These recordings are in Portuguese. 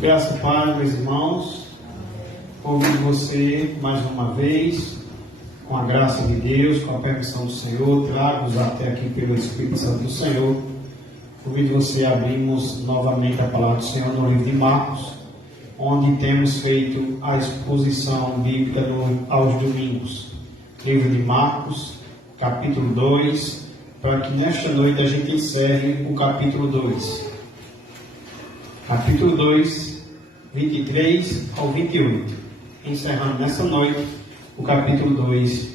Graças ao Pai, meus irmãos, convido você mais uma vez, com a graça de Deus, com a permissão do Senhor, trago-os até aqui pelo Espírito Santo do Senhor. Convido você a abrirmos novamente a palavra do Senhor no livro de Marcos, onde temos feito a exposição bíblica aos domingos. Livro de Marcos, capítulo 2, para que nesta noite a gente encerre o capítulo 2. Capítulo 2, 23 ao 28. Encerrando nessa noite o capítulo 2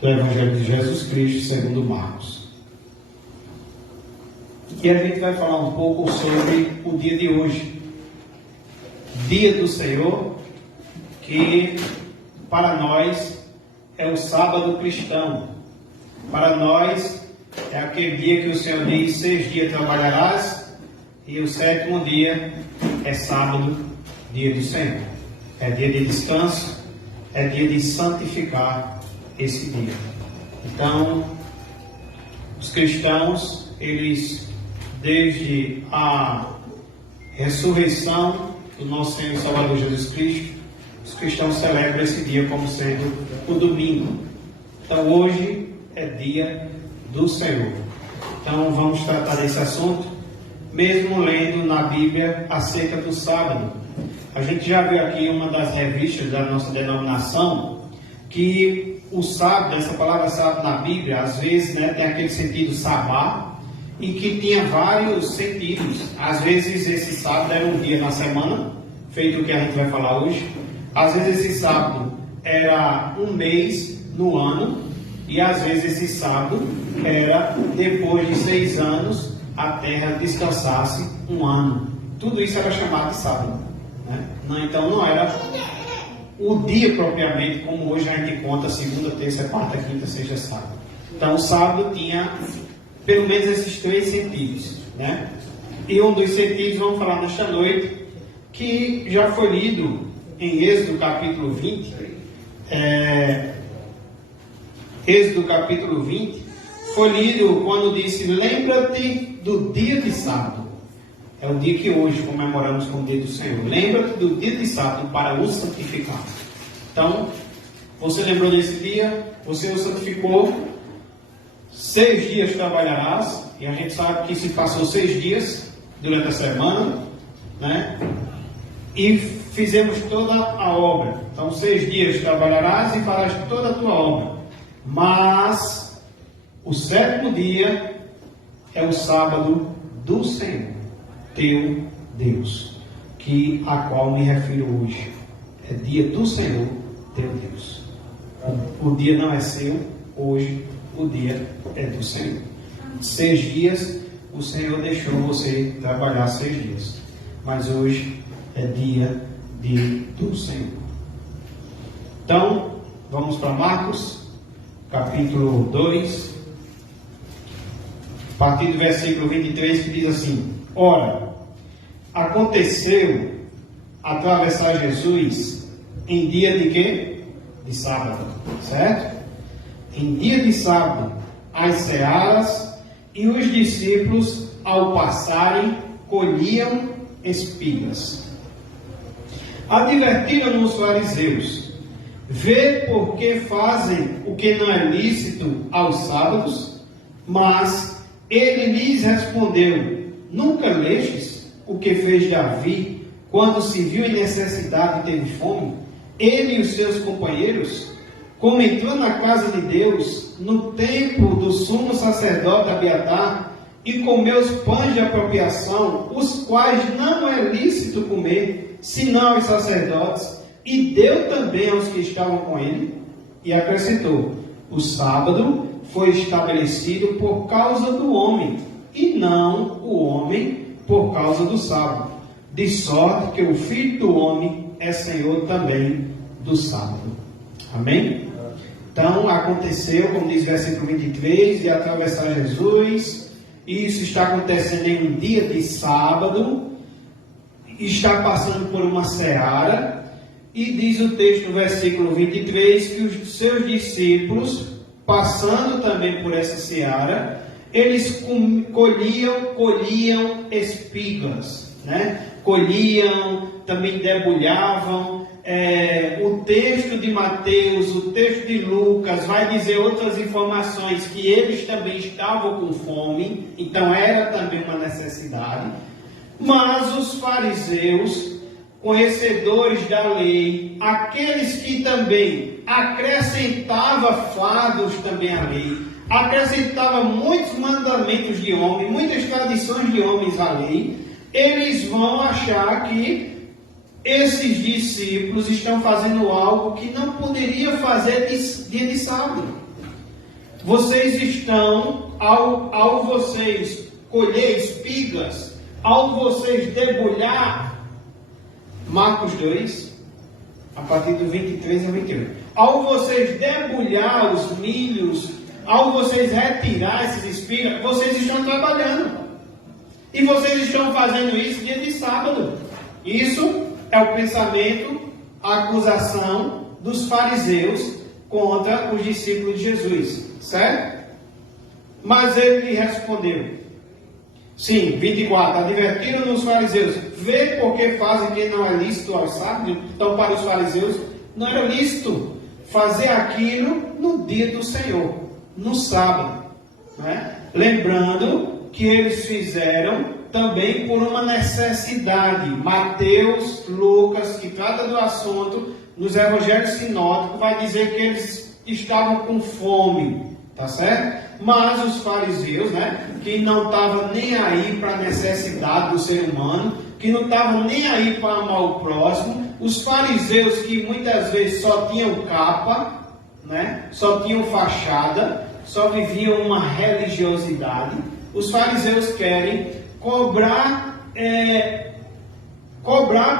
do Evangelho de Jesus Cristo segundo Marcos. E a gente vai falar um pouco sobre o dia de hoje. Dia do Senhor, que para nós é o sábado cristão. Para nós é aquele dia que o Senhor diz: 6 dias trabalharás, e o 7º dia é sábado, dia do Senhor. É dia de descanso, é dia de santificar esse dia. Então, os cristãos, eles, desde a ressurreição do nosso Senhor e Salvador Jesus Cristo, os cristãos celebram esse dia como sendo o domingo. Então, hoje é dia do Senhor. Então, vamos tratar desse assunto, mesmo lendo na Bíblia acerca do sábado. A gente já viu aqui uma das revistas da nossa denominação que o sábado, essa palavra sábado na Bíblia, às vezes, tem aquele sentido sabá, e que tinha vários sentidos. Às vezes esse sábado era um dia na semana, feito o que a gente vai falar hoje. Às vezes esse sábado era um mês no ano, e às vezes esse sábado era depois de 6 anos a terra descansasse um ano. Tudo isso era chamado de sábado, né? Então não era o dia propriamente, como hoje a gente conta segunda, terça, quarta, quinta, sexta, sábado. Então o sábado tinha pelo menos esses 3 sentidos, né? E um dos sentidos vamos falar nesta noite, que já foi lido em Êxodo capítulo 20. Êxodo capítulo 20 foi lido quando disse: lembra-te do dia de sábado. É o dia que hoje comemoramos como dia do Senhor. Lembra-te do dia de sábado para o santificar. Então, você lembrou desse dia, você o santificou. 6 dias trabalharás, e a gente sabe que se passou 6 dias durante a semana, né? E fizemos toda a obra. Então, 6 dias trabalharás e farás toda a tua obra. Mas o 7º dia é o sábado do Senhor, teu Deus, a qual me refiro hoje. É dia do Senhor, teu Deus. O dia não é seu, hoje o dia é do Senhor. 6 dias, o Senhor deixou você trabalhar 6 dias. Mas hoje é dia do Senhor. Então, vamos para Marcos, capítulo 2, a partir do versículo 23, que diz assim: ora, aconteceu atravessar Jesus em dia de quê? De sábado, certo? Em dia de sábado, as searas, e os discípulos, ao passarem, colhiam espigas. Advertiram-nos os fariseus: vê porque fazem o que não é lícito aos sábados. Mas ele lhes respondeu: nunca lestes o que fez Davi, quando se viu em necessidade e teve fome, ele e os seus companheiros, como entrou na casa de Deus, no tempo do sumo sacerdote Abiatar, e comeu os pães de apropriação, os quais não é lícito comer, senão aos sacerdotes, e deu também aos que estavam com ele? E acrescentou: o sábado foi estabelecido por causa do homem, e não o homem por causa do sábado, de sorte que o Filho do Homem é Senhor também do sábado. Amém? Então aconteceu, como diz o versículo 23, de atravessar Jesus. Isso está acontecendo em um dia de sábado, está passando por uma seara, e diz o texto no versículo 23 que os seus discípulos, passando também por essa seara, eles colhiam espigas, né? colhiam, também debulhavam. O texto de Mateus, o texto de Lucas vai dizer outras informações, que eles também estavam com fome, então era também uma necessidade. Mas os fariseus, conhecedores da lei, aqueles que também acrescentavam fardos também à lei, acrescentavam muitos mandamentos de homem, muitas tradições de homens à lei, eles vão achar que esses discípulos estão fazendo algo que não poderia fazer dia de sábado. Vocês estão, ao vocês colher espigas, ao vocês debulhar, Marcos 2, a partir do 23 a 28, ao vocês debulhar os milhos, ao vocês retirar esses espigas, vocês estão trabalhando. E vocês estão fazendo isso dia de sábado. Isso é o pensamento, a acusação dos fariseus contra os discípulos de Jesus, certo? Mas ele lhe respondeu, sim, 24, advertiram-nos os fariseus, vê porque fazem que não é lícito aos sábados. Então para os fariseus não era lícito fazer aquilo no dia do Senhor, no sábado, né? Lembrando que eles fizeram também por uma necessidade. Mateus, Lucas, que trata do assunto, nos evangelhos sinóticos, vai dizer que eles estavam com fome, tá certo? Mas os fariseus, né, que não estavam nem aí para a necessidade do ser humano, que não estavam nem aí para amar o próximo, os fariseus que muitas vezes só tinham capa, né, só tinham fachada, só viviam uma religiosidade, os fariseus querem cobrar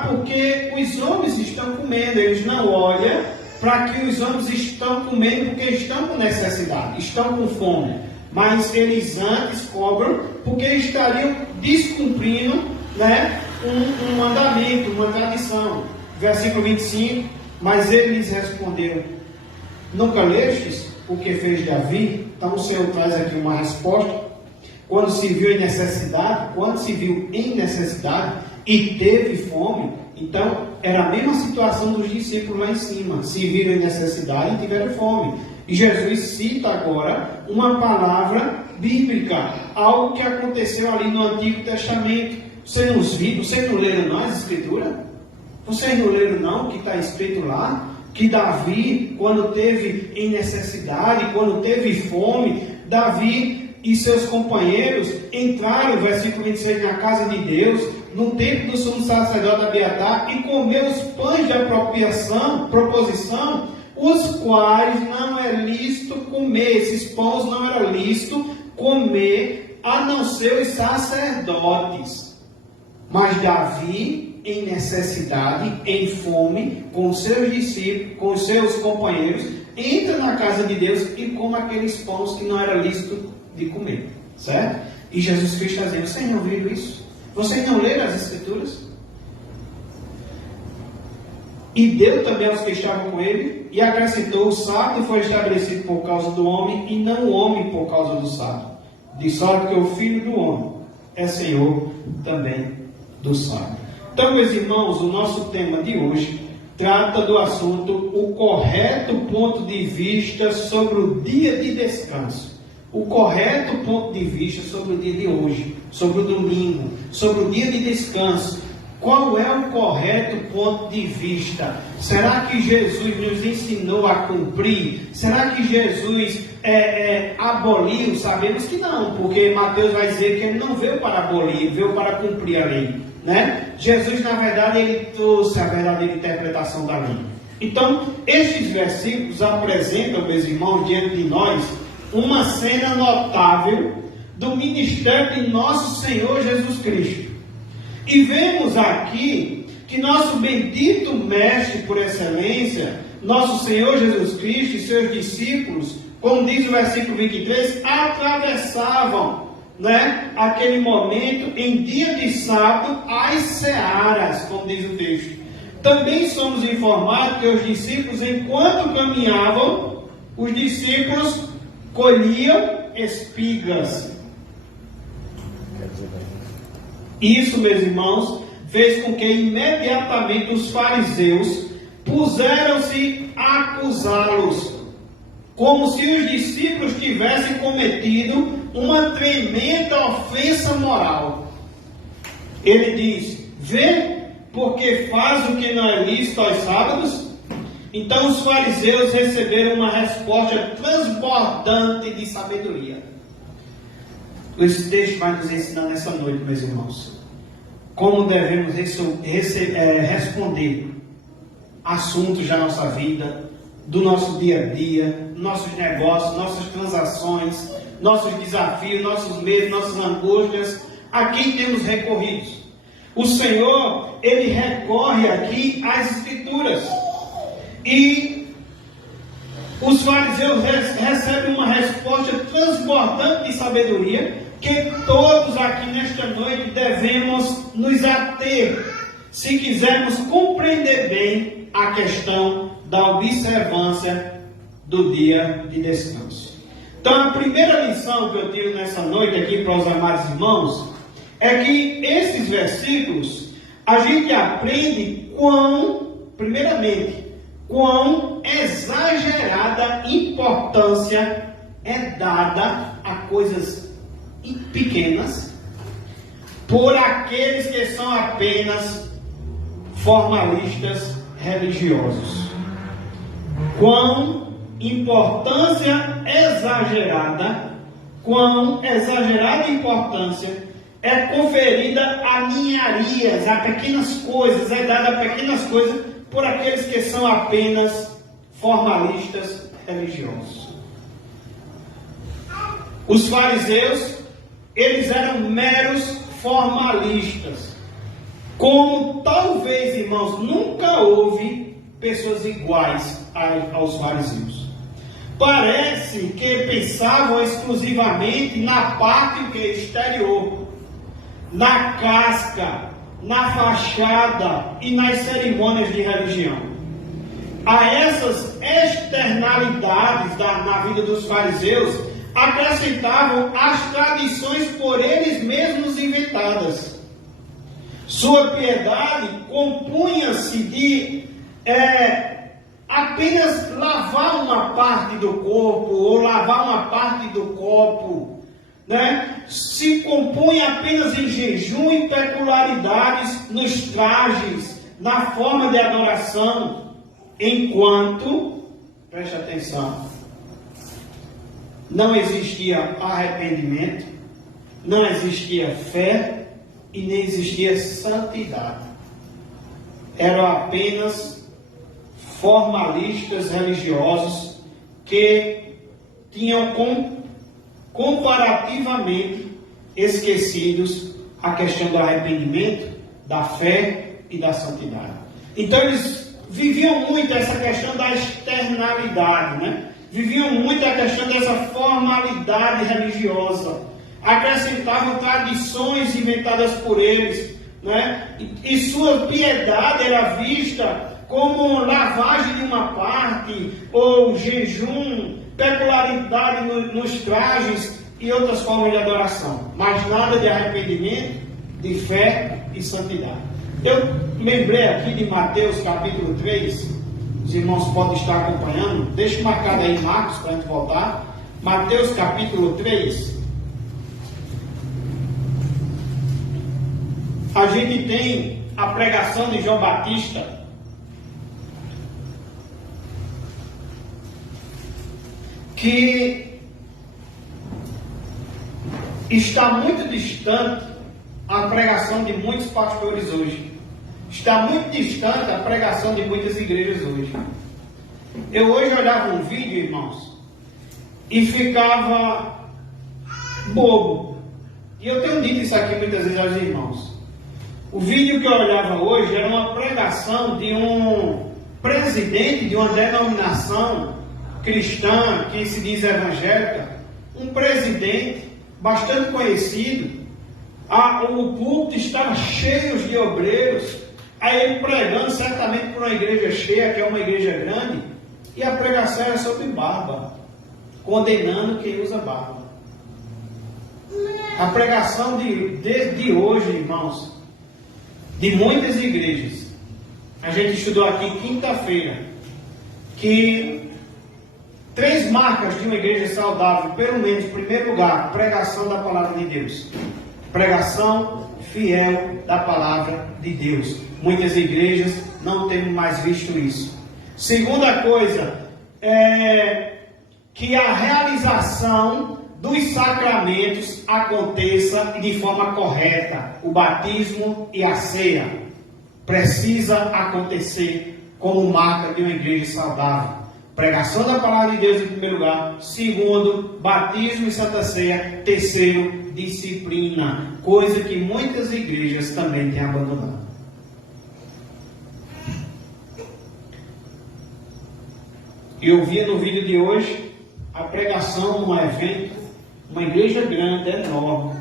porque os homens estão comendo. Eles não olham para que os homens estão comendo porque estão com necessidade, estão com fome. Mas eles antes cobram porque estariam descumprindo, né, um mandamento, uma tradição. Versículo 25, mas ele lhes respondeu, nunca lestes o que fez Davi? Então o Senhor traz aqui uma resposta. Quando se viu em necessidade e teve fome, então era a mesma situação dos discípulos lá em cima. Se viram em necessidade e tiveram fome. E Jesus cita agora uma palavra bíblica, algo que aconteceu ali no Antigo Testamento. Vocês não leram não as Escrituras? Vocês não leram não o que está escrito lá? Que Davi, quando teve em necessidade, quando teve fome, Davi e seus companheiros entraram, versículo 26, na casa de Deus, no templo do sumo sacerdote Abiatar, e comeu os pães de proposição, os quais não é lícito comer. Esses pães não era lícito comer, a não ser os sacerdotes. Mas Davi, em necessidade, em fome, com os seus discípulos, com os seus companheiros, entra na casa de Deus e come aqueles pães que não era lícito de comer, certo? E Jesus Cristo está dizendo, vocês não viram isso? Vocês não leram as Escrituras? E deu também aos que estavam com ele, e acrescentou, o sábado foi estabelecido por causa do homem, e não o homem por causa do sábado. De sorte que o Filho do homem é Senhor também do sábado. Então, meus irmãos, o nosso tema de hoje trata do assunto, o correto ponto de vista sobre o dia de descanso. O correto ponto de vista sobre o dia de hoje, sobre o domingo, sobre o dia de descanso. Qual é o correto ponto de vista? Será que Jesus nos ensinou a cumprir? Será que Jesus aboliu? Sabemos que não, porque Mateus vai dizer que ele não veio para abolir, ele veio para cumprir a lei, né? Jesus, na verdade, ele trouxe a verdadeira interpretação da lei. Então, estes versículos apresentam, meus irmãos, diante de nós, uma cena notável do ministério de nosso Senhor Jesus Cristo. E vemos aqui que nosso bendito Mestre por excelência, nosso Senhor Jesus Cristo e seus discípulos, como diz o versículo 23, atravessavam, né, aquele momento em dia de sábado as searas, como diz o texto. Também somos informados que os discípulos, enquanto caminhavam, os discípulos colhiam espigas. Isso, meus irmãos, fez com que imediatamente os fariseus puseram-se a acusá-los, como se os discípulos tivessem cometido uma tremenda ofensa moral. Ele diz: vê, porque faz o que não é lícito aos sábados? Então os fariseus receberam uma resposta transbordante de sabedoria. Esse texto vai nos ensinar nessa noite, meus irmãos, como devemos responder assuntos da nossa vida, do nosso dia a dia, nossos negócios, nossas transações, nossos desafios, nossos medos, nossas angústias. A quem temos recorrido? O Senhor, Ele recorre aqui às Escrituras. E os fariseus recebem uma resposta transbordante de sabedoria, que todos aqui nesta noite devemos nos ater, se quisermos compreender bem a questão da observância do dia de descanso. Então, a primeira lição que eu tiro nessa noite aqui para os amados irmãos é que esses versículos a gente aprende primeiramente, quão exagerada importância é dada a coisas pequenas por aqueles que são apenas formalistas religiosos. Quão exagerada importância é conferida a ninharias, a pequenas coisas, é dada a pequenas coisas por aqueles que são apenas formalistas religiosos. Os fariseus, eles eram meros formalistas. Como talvez, irmãos, nunca houve pessoas iguais aos fariseus. Parece que pensavam exclusivamente na parte exterior, na casca, na fachada e nas cerimônias de religião. A essas externalidades na vida dos fariseus acrescentavam as tradições por eles mesmos inventadas. Sua piedade compunha-se de apenas lavar uma parte do corpo ou lavar uma parte do copo, né? Se compunha apenas em jejum e peculiaridades nos trajes, na forma de adoração, enquanto, preste atenção, não existia arrependimento, não existia fé e nem existia santidade. Eram apenas formalistas religiosos que tinham comparativamente esquecidos a questão do arrependimento, da fé e da santidade. Então eles viviam muito essa questão da externalidade, né? Viviam muito a questão dessa formalidade religiosa. Acrescentavam tradições inventadas por eles, né? E sua piedade era vista como lavagem de uma parte, ou jejum, peculiaridade nos trajes e outras formas de adoração, mas nada de arrependimento, de fé e santidade. Eu lembrei aqui de Mateus capítulo 3, os irmãos podem estar acompanhando, deixa marcado aí Marcos para a gente voltar. Mateus capítulo 3, a gente tem a pregação de João Batista, que está muito distante a pregação de muitos pastores hoje. Está muito distante a pregação de muitas igrejas hoje. Eu hoje olhava um vídeo, irmãos, e ficava bobo. E eu tenho dito isso aqui muitas vezes aos irmãos. O vídeo que eu olhava hoje era uma pregação de um presidente de uma denominação cristã que se diz evangélica, um presidente bastante conhecido. O púlpito estava cheio de obreiros, aí ele pregando certamente por uma igreja cheia, que é uma igreja grande, e a pregação era sobre barba, condenando quem usa barba. A pregação de hoje, irmãos, de muitas igrejas. A gente estudou aqui quinta-feira que 3 marcas de uma igreja saudável, pelo menos, em primeiro lugar, pregação da palavra de Deus. Pregação fiel da palavra de Deus. Muitas igrejas não temos mais visto isso. Segunda coisa, que a realização dos sacramentos aconteça de forma correta. O batismo e a ceia precisa acontecer como marca de uma igreja saudável. Pregação da palavra de Deus em primeiro lugar. Segundo, batismo e santa ceia. Terceiro, disciplina. Coisa que muitas igrejas também têm abandonado. Eu via no vídeo de hoje a pregação num evento, uma igreja grande, enorme,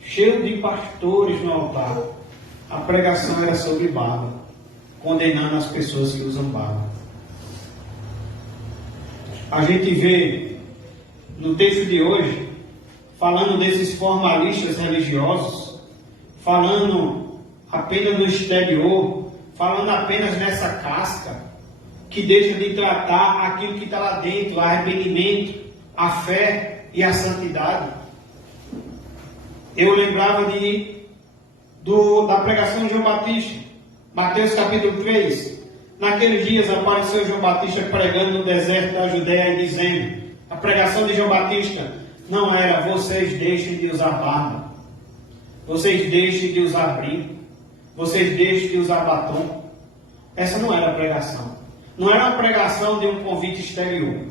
cheio de pastores no altar. A pregação era sobre bala, condenando as pessoas que usam bala. A gente vê no texto de hoje, falando desses formalistas religiosos, falando apenas no exterior, falando apenas nessa casca, que deixa de tratar aquilo que está lá dentro, o arrependimento, a fé e a santidade. Eu lembrava da pregação de João Batista, Mateus capítulo 3. Naqueles dias apareceu João Batista pregando no deserto da Judéia e dizendo, a pregação de João Batista não era: vocês deixem de usar barba, vocês deixem de usar brinco, vocês deixem de usar batom. Essa não era a pregação. Não era a pregação de um convite exterior.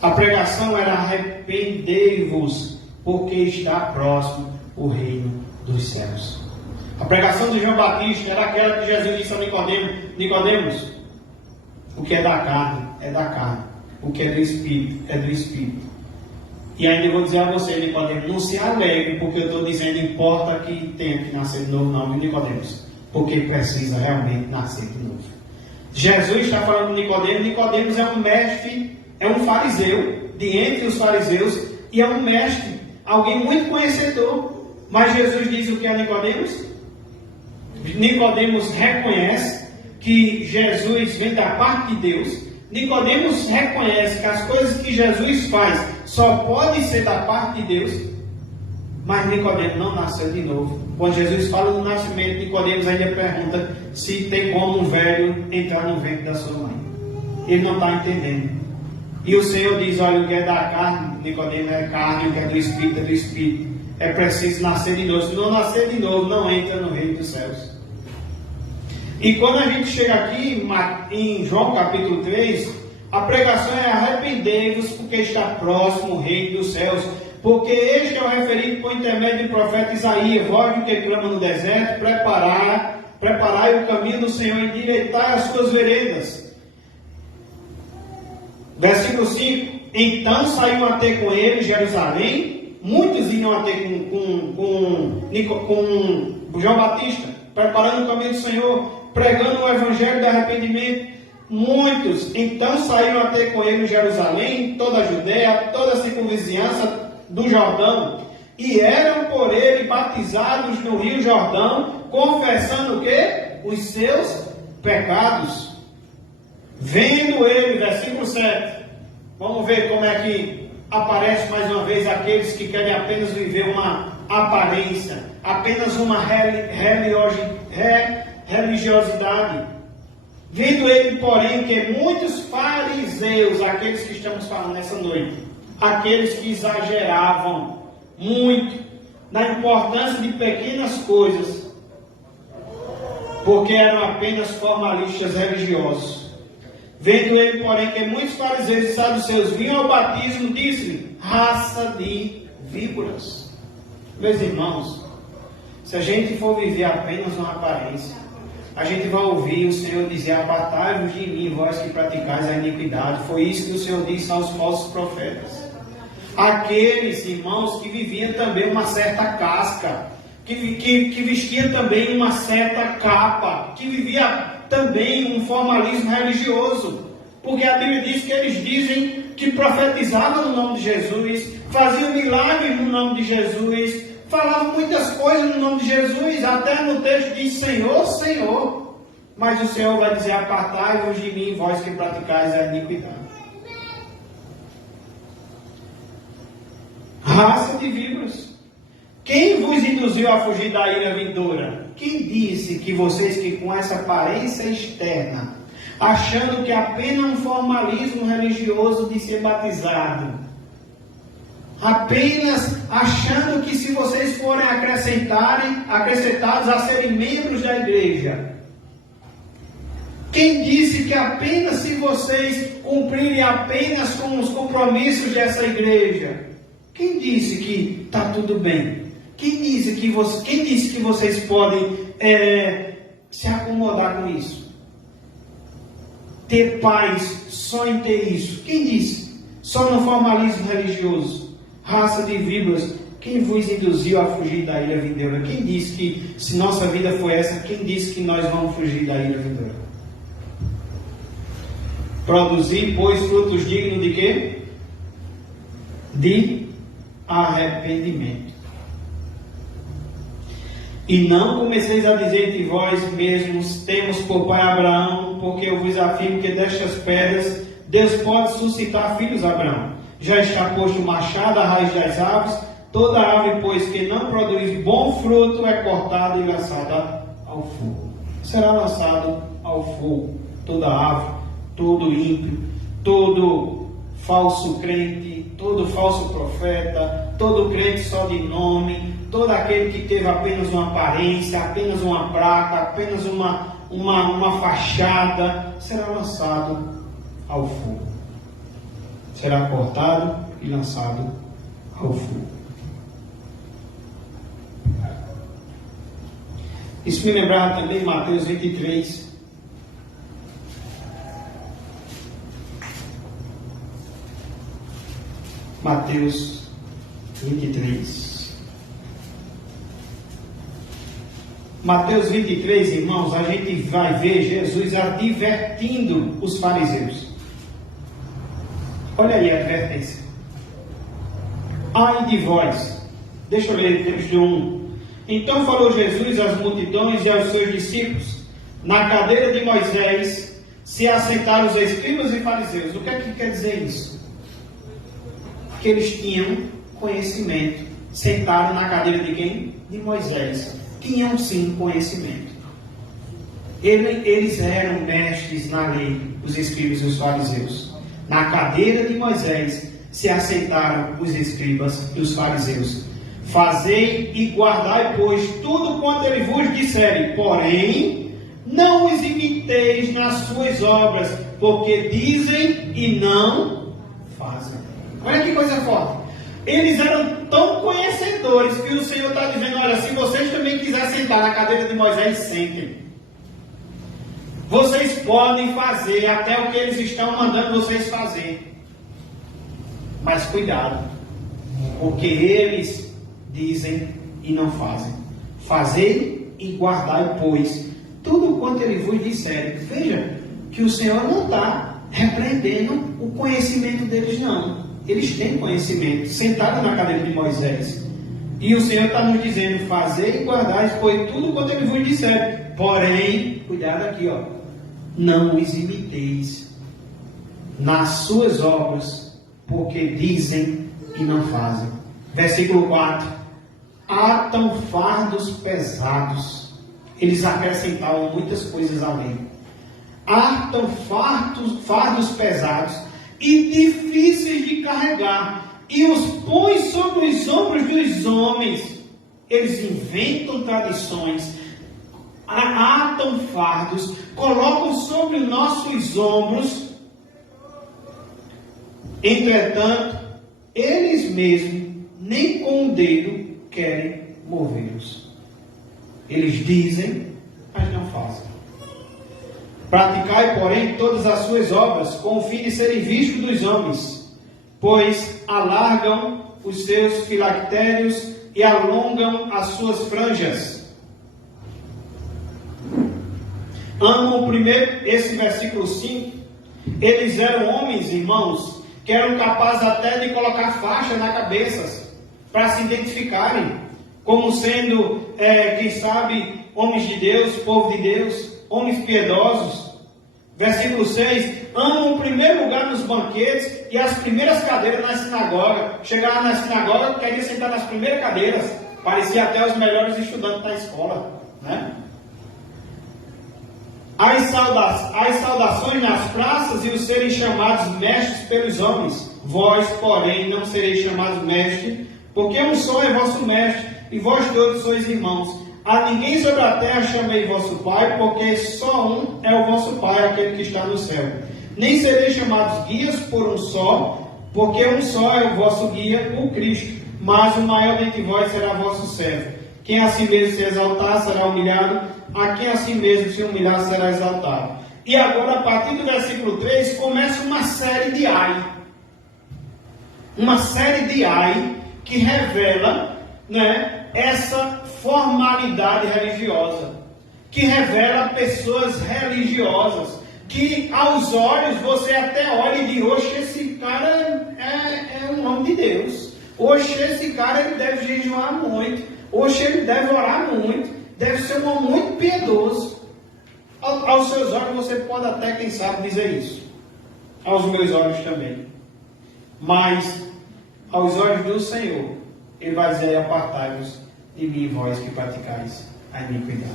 A pregação era: arrependei-vos, porque está próximo o reino dos céus. A pregação de João Batista era aquela que Jesus disse a Nicodemos: o que é da carne, é da carne. O que é do Espírito, é do Espírito. E ainda vou dizer a você, Nicodemos, não se alegre, porque eu estou dizendo, importa que tenha que nascer de novo, não, Nicodemos, porque precisa realmente nascer de novo. Jesus está falando de Nicodemos. Nicodemos é um mestre, é um fariseu, de entre os fariseus, e é um mestre, alguém muito conhecedor. Mas Jesus diz o que é Nicodemos? Nicodemos reconhece que Jesus vem da parte de Deus. Nicodemos reconhece que as coisas que Jesus faz só podem ser da parte de Deus. Mas Nicodemos não nasceu de novo. Quando Jesus fala do nascimento, Nicodemos ainda pergunta se tem como um velho entrar no ventre da sua mãe. Ele não está entendendo. E o Senhor diz: olha, o que é da carne, Nicodemos, é carne, o que é do Espírito é do Espírito. É preciso nascer de novo. Se não nascer de novo, não entra no reino dos céus. E quando a gente chega aqui em João capítulo 3, a pregação é: arrependei-vos, porque está próximo o reino dos céus. Porque este é o referido por intermédio do profeta Isaías: voz do que clama no deserto, preparai o caminho do Senhor, endireitai as suas veredas. Versículo 5: então saiu a ter com ele Jerusalém, muitos iam a ter com João Batista, preparando o caminho do Senhor, pregando o evangelho do arrependimento. Muitos então saíram a ter com ele Jerusalém, toda a Judéia, toda a circunvizinhança do Jordão, e eram por ele batizados no rio Jordão, confessando o quê? Os seus pecados. Vendo ele, versículo 7, vamos ver como é que aparece mais uma vez aqueles que querem apenas viver uma aparência, apenas uma religiosidade. Vendo ele, porém, que muitos fariseus, aqueles que estamos falando nessa noite, aqueles que exageravam muito na importância de pequenas coisas, porque eram apenas formalistas religiosos. Vendo ele, porém, que muitos fariseus e saduceus vinham ao batismo, disse-lhe: raça de víboras. Meus irmãos, se a gente for viver apenas uma aparência, a gente vai ouvir o Senhor dizer: apartai-vos de mim, vós que praticais a iniquidade. Foi isso que o Senhor disse aos falsos profetas. Aqueles irmãos que viviam também uma certa casca, que vestia também uma certa capa, que vivia também um formalismo religioso, porque a Bíblia diz que eles dizem que profetizavam no nome de Jesus, faziam milagres no nome de Jesus, falavam muitas coisas no nome de Jesus, até no texto diz Senhor, Senhor. Mas o Senhor vai dizer: apartai-vos de mim, vós que praticais a iniquidade. Raça de víboras, quem vos induziu a fugir da ira vindoura? Quem disse que vocês que com essa aparência externa, achando que apenas um formalismo religioso de ser batizado, apenas achando que se vocês forem acrescentados a serem membros da igreja, quem disse que apenas se vocês cumprirem apenas com os compromissos dessa igreja, quem disse que está tudo bem? Quem disse que vocês podem se acomodar com isso? Ter paz só em ter isso? Quem disse? Só no formalismo religioso? Raça de víboras, quem vos induziu a fugir da ira vindoura? Quem disse que se nossa vida for essa, quem disse que nós vamos fugir da ira vindoura? Produzir, pois, frutos dignos de quê? De arrependimento. E não comeceis a dizer entre vós mesmos: temos por pai Abraão, porque eu vos afirmo que destas pedras Deus pode suscitar filhos a Abraão. Já está posto o machado à raiz das árvores. Toda árvore, pois, que não produz bom fruto, é cortada e lançada ao fogo. Será lançado ao fogo toda árvore, todo ímpio, todo falso crente, todo falso profeta, todo crente só de nome, todo aquele que teve apenas uma aparência, apenas uma prata, apenas uma fachada, será lançado ao fogo. Será cortado e lançado ao fogo. Isso me lembrava também Mateus 23. Mateus 23. Mateus 23, irmãos, a gente vai ver Jesus advertindo os fariseus. Olha aí a advertência. Ai de vós. Deixa eu ler texto 1. Então falou Jesus às multidões e aos seus discípulos: na cadeira de Moisés se assentaram os escribas e fariseus. O que é que quer dizer isso? Que eles tinham conhecimento. Sentaram na cadeira de quem? De Moisés. Tinham sim conhecimento. Eles eram mestres na lei, os escribas e os fariseus. Na cadeira de Moisés se assentaram os escribas e os fariseus. Fazei e guardai, pois, tudo quanto ele vos disser, porém, não os imiteis nas suas obras, porque dizem e não fazem. Olha que coisa forte. Eles eram tão conhecedores que o Senhor está dizendo: olha, se vocês também quiserem sentar na cadeira de Moisés, sentem. Vocês podem fazer até o que eles estão mandando vocês fazer. Mas cuidado, porque eles dizem e não fazem. Fazei e guardai, pois, tudo quanto ele vos disser. Veja que o Senhor não está repreendendo o conhecimento deles, não. Eles têm conhecimento, sentados na cadeira de Moisés. E o Senhor está nos dizendo: fazei e guardai, pois, tudo quanto ele vos disser. Porém, cuidado aqui, ó, não os imiteis nas suas obras, porque dizem e não fazem. Versículo 4. Atam fardos pesados. Eles acrescentavam muitas coisas além. Atam fardos pesados e difíceis de carregar, e os põem sobre os ombros dos homens. Eles inventam tradições, atam fardos, colocam sobre os nossos ombros. Entretanto, eles mesmos nem com o dedo querem movê-los. Eles dizem, mas não fazem. Praticai, porém, todas as suas obras, com o fim de serem vistos dos homens, pois alargam os seus filactérios e alongam as suas franjas. Amo primeiro esse versículo 5. Eles eram homens, irmãos, que eram capazes até de colocar faixa na cabeça para se identificarem. como sendo, quem sabe, homens de Deus, povo de Deus, homens piedosos. Versículo 6, amam o primeiro lugar nos banquetes e as primeiras cadeiras na sinagoga. Chegava na sinagoga, queria sentar nas primeiras cadeiras. Parecia até os melhores estudantes da escola, né? As saudações nas praças e os serem chamados mestres pelos homens. Vós, porém, não sereis chamados mestres, porque um só é vosso mestre, e vós todos sois irmãos. A ninguém sobre a terra chamei vosso Pai, porque só um é o vosso Pai, aquele que está no céu. Nem sereis chamados guias por um só, porque um só é o vosso guia, o Cristo. Mas o maior dentre vós será vosso servo. Quem a si mesmo se exaltar será humilhado, a quem a si mesmo se humilhar será exaltado. E agora, a partir do versículo 3, começa uma série de ai. Uma série de ai que revela, né, essa formalidade religiosa, que revela pessoas religiosas, que aos olhos você até olha e diz, oxe, esse cara é um homem de Deus, oxe, esse cara ele deve jejuar muito, oxe, ele deve orar muito, deve ser um homem muito piedoso. Aos seus olhos você pode até, quem sabe, dizer isso, aos meus olhos também, mas aos olhos do Senhor ele vai dizer, apartai-vos de mim, vós que praticais a iniquidade.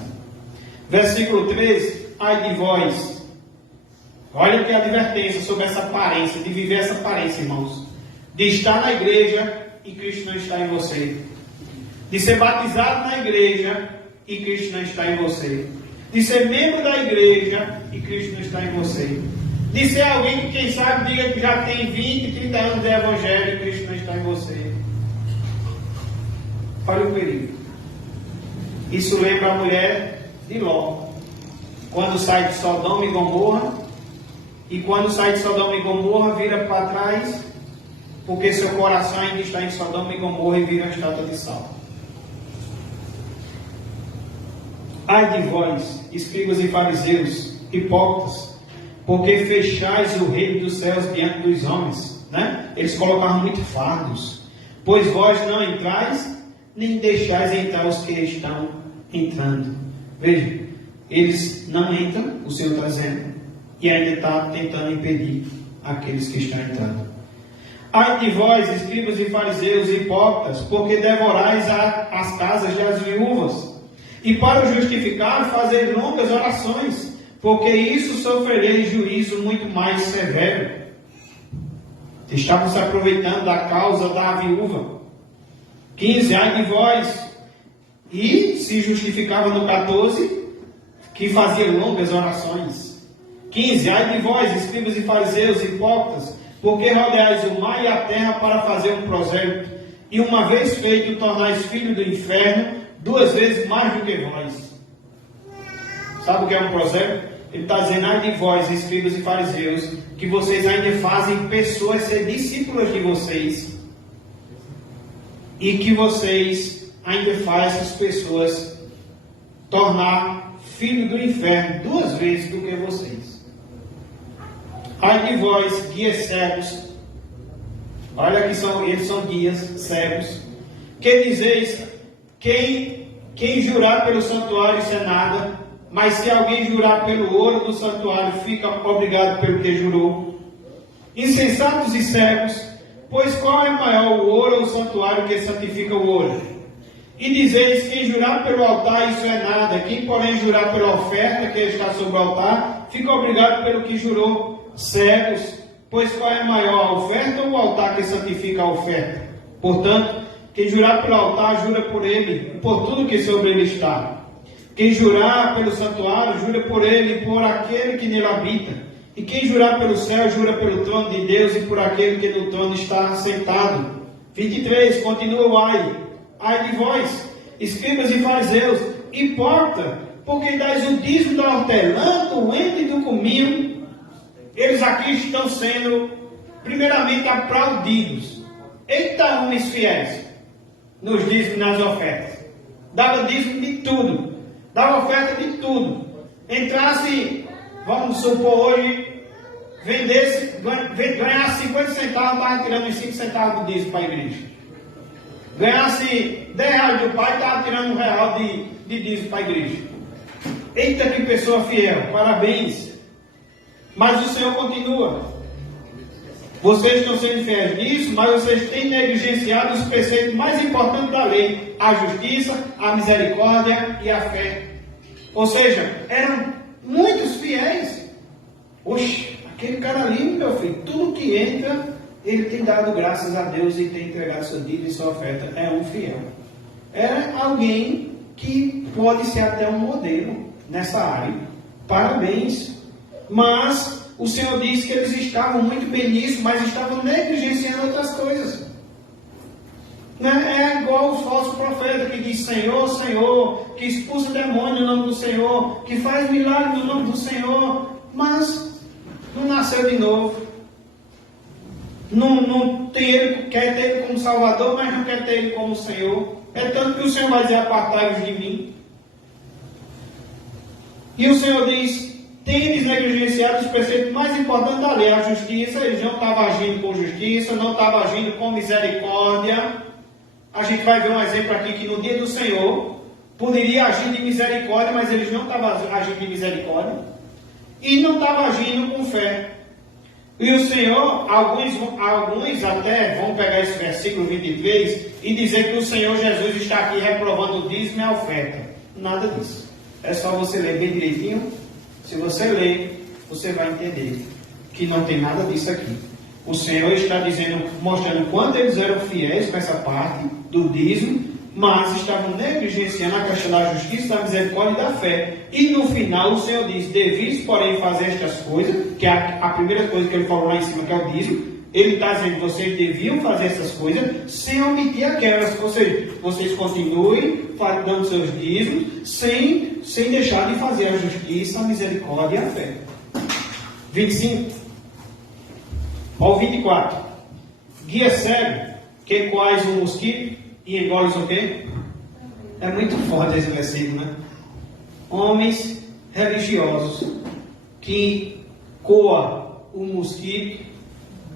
Versículo 13, ai de vós. Olha que advertência sobre essa aparência, de viver essa aparência, irmãos. De estar na igreja e Cristo não está em você. De ser batizado na igreja e Cristo não está em você. De ser membro da igreja e Cristo não está em você. De ser alguém que, quem sabe, diga que já tem 20, 30 anos de evangelho e Cristo não está em você. Olha o perigo. Isso lembra a mulher de Ló. Quando sai de Sodoma e Gomorra, e quando sai de Sodoma e Gomorra, vira para trás, porque seu coração ainda está em Sodoma e Gomorra e vira a estátua de sal. Ai de vós, escribas e fariseus, hipócritas, porque fechais o reino dos céus diante dos homens, né? Eles colocavam muito fardos. Pois vós não entrais, nem deixais entrar os que estão entrando. Veja, eles não entram, o Senhor está dizendo, e ainda está tentando impedir aqueles que estão entrando. Ai de vós, escribas e fariseus, hipócritas, porque devorais as casas das viúvas, e para o justificar fazeis longas orações, porque isso sofrereis juízo muito mais severo. Estavam se aproveitando da causa da viúva. 15, ai de vós, e se justificava no 14, que fazia longas orações. 15, ai de vós, escribas e fariseus, hipócritas, porque rodeais o mar e a terra para fazer um prosélito, e uma vez feito tornais filho do inferno, 2 vezes mais do que vós. Sabe o que é um prosélito? Ele está dizendo, ai de vós, escribas e fariseus, que vocês ainda fazem pessoas ser discípulas de vocês, e que vocês ainda fazem essas pessoas tornar filho do inferno 2 vezes do que vocês. Ai de vós, guias cegos, olha que eles são guias cegos, que dizeis, quem jurar pelo santuário isso é nada, mas se alguém jurar pelo ouro do santuário, fica obrigado pelo que jurou. Insensatos e cegos, pois qual é maior, o ouro ou o santuário que santifica o ouro? E dizeis, quem jurar pelo altar, isso é nada. Quem, porém, jurar pela oferta que está sobre o altar, fica obrigado pelo que jurou. Cegos, pois qual é maior, a oferta ou o altar que santifica a oferta? Portanto, quem jurar pelo altar, jura por ele, e por tudo que sobre ele está. Quem jurar pelo santuário, jura por ele e por aquele que nele habita. E quem jurar pelo céu, jura pelo trono de Deus e por aquele que no trono está sentado. 23, continua o ai. Ai de vós, escribas e fariseus, hipócritas, porque dais o dízimo da hortelã, do ente e do cominho. Eles aqui estão sendo, primeiramente, aplaudidos. Eita, homens fiéis, nos dízimos e nas ofertas. Dava dízimo de tudo, dava oferta de tudo. Entrasse, vamos supor hoje, vendesse, ganhasse 50 centavos, estava tirando os 5 centavos do dízimo para a igreja. ganhasse 10 reais do pai, estava tirando R$ 1 de dízimo para a igreja. Eita, que pessoa fiel, parabéns. Mas o Senhor continua. Vocês estão sendo fiéis nisso, mas vocês têm negligenciado os preceitos mais importantes da lei: a justiça, a misericórdia e a fé. Ou seja, eram muitos fiéis. Oxe, aquele cara ali, meu filho, tudo que entra, ele tem dado graças a Deus e tem entregado sua dízimo e sua oferta. É um fiel. É alguém que pode ser até um modelo nessa área. Parabéns. Mas o Senhor disse que eles estavam muito bem nisso, mas estavam negligenciando outras coisas. É igual o falso profeta que diz Senhor, Senhor, que expulsa demônio no nome do Senhor, que faz milagre no nome do Senhor, mas não nasceu de novo. Não quer ter ele como Salvador, mas não quer ter ele como Senhor. É tanto que o Senhor vai dizer: apartai-vos de mim. E o Senhor diz: tendes negligenciado os preceitos mais importantes da lei, a justiça. Eles não estavam agindo com justiça, não estavam agindo com misericórdia. A gente vai ver um exemplo aqui que no dia do Senhor poderia agir de misericórdia, mas eles não estavam agindo de misericórdia e não estavam agindo com fé. E o Senhor, alguns até vão pegar esse versículo 23 e dizer que o Senhor Jesus está aqui reprovando o dízimo e a oferta. Nada disso. É só você ler bem direitinho. Se você ler, você vai entender que não tem nada disso aqui. O Senhor está dizendo, mostrando quanto eles eram fiéis com essa parte do dízimo, mas estavam negligenciando a questão da justiça, da misericórdia e da fé. E no final o Senhor diz: devis, porém, fazer estas coisas, que é a primeira coisa que ele falou lá em cima, que é o dízimo. Ele está dizendo: vocês deviam fazer essas coisas sem omitir aquelas. Ou seja, vocês continuem dando seus dízimos sem deixar de fazer a justiça, a misericórdia e a fé. 25. Ao 24. Guia cego, que quais um mosquito e engoles o quê? É muito forte esse versículo, né? Homens religiosos que coa o mosquito,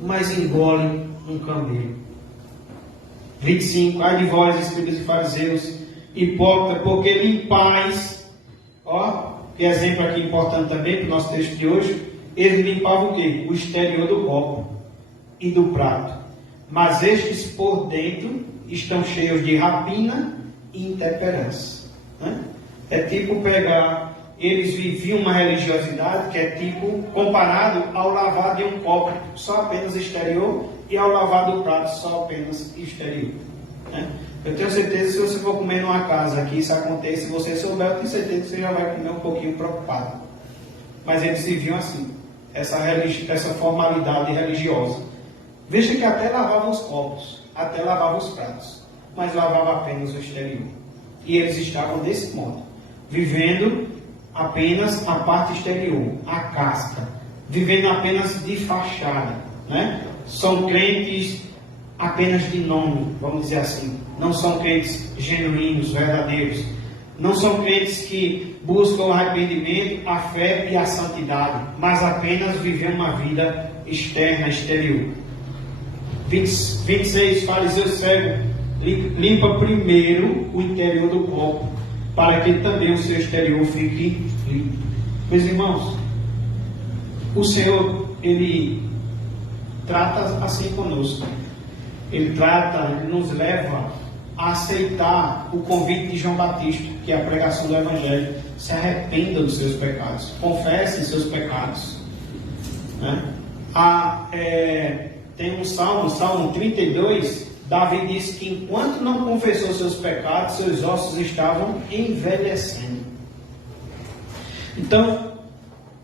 mas engole um camelo. 25. Ai de vós, escribas e fariseus, hipócritas, porque limpais, que exemplo aqui importante também para o nosso texto de hoje, eles limpavam o quê? O exterior do copo e do prato, mas estes por dentro estão cheios de rapina e intemperança. É tipo pegar, eles viviam uma religiosidade que é tipo comparado ao lavar de um copo só apenas exterior e ao lavar do prato só apenas exterior. Eu tenho certeza que se você for comer numa casa aqui, isso acontece, se você souber, eu tenho certeza que você já vai comer um pouquinho preocupado. Mas eles viviam assim, essa formalidade religiosa. Veja que até lavavam os copos, até lavavam os pratos, mas lavava apenas o exterior. E eles estavam desse modo, vivendo apenas a parte exterior, a casca, vivendo apenas de fachada, São crentes apenas de nome, vamos dizer assim. Não são crentes genuínos, verdadeiros. Não são crentes que buscam o arrependimento, a fé e a santidade, mas apenas viver uma vida externa, exterior. 26. Fariseu cego, limpa primeiro o interior do copo, para que também o seu exterior fique limpo. Meus irmãos, o Senhor, Ele trata assim conosco. Ele nos leva a aceitar o convite de João Batista, que é a pregação do Evangelho. Se arrependa dos seus pecados, confesse seus pecados. Tem um Salmo 32, Davi diz que enquanto não confessou seus pecados, seus ossos estavam envelhecendo. Então,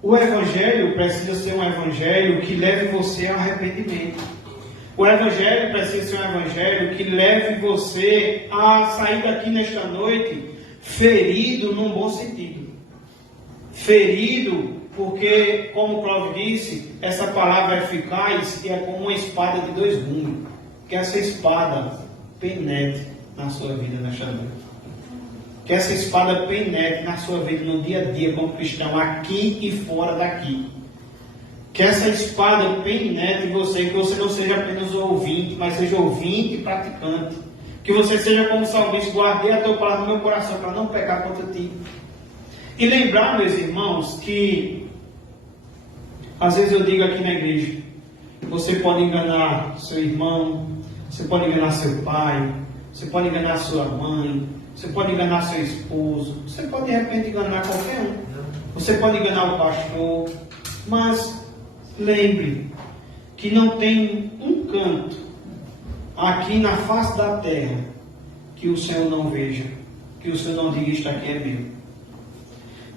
o Evangelho precisa ser um Evangelho que leve você ao arrependimento. O Evangelho precisa ser um Evangelho que leve você a sair daqui nesta noite ferido num bom sentido. Ferido porque, como o Cláudio disse, essa palavra é eficaz e é como uma espada de dois gumes. Que essa espada penetre na sua vida nesta noite. Que essa espada penetre na sua vida no dia a dia como cristão, aqui e fora daqui. Que essa espada penetre em você, que você não seja apenas ouvinte, mas seja ouvinte e praticante. Que você seja como salmista, guardei a tua palavra no meu coração para não pecar contra ti. E lembrar, meus irmãos, que às vezes eu digo aqui na igreja, você pode enganar seu irmão, você pode enganar seu pai, você pode enganar sua mãe, você pode enganar seu esposo, você pode de repente enganar qualquer um, você pode enganar o pastor, mas lembre que não tem um canto aqui na face da terra que o Senhor não veja, que o Senhor não diga, isto aqui é meu.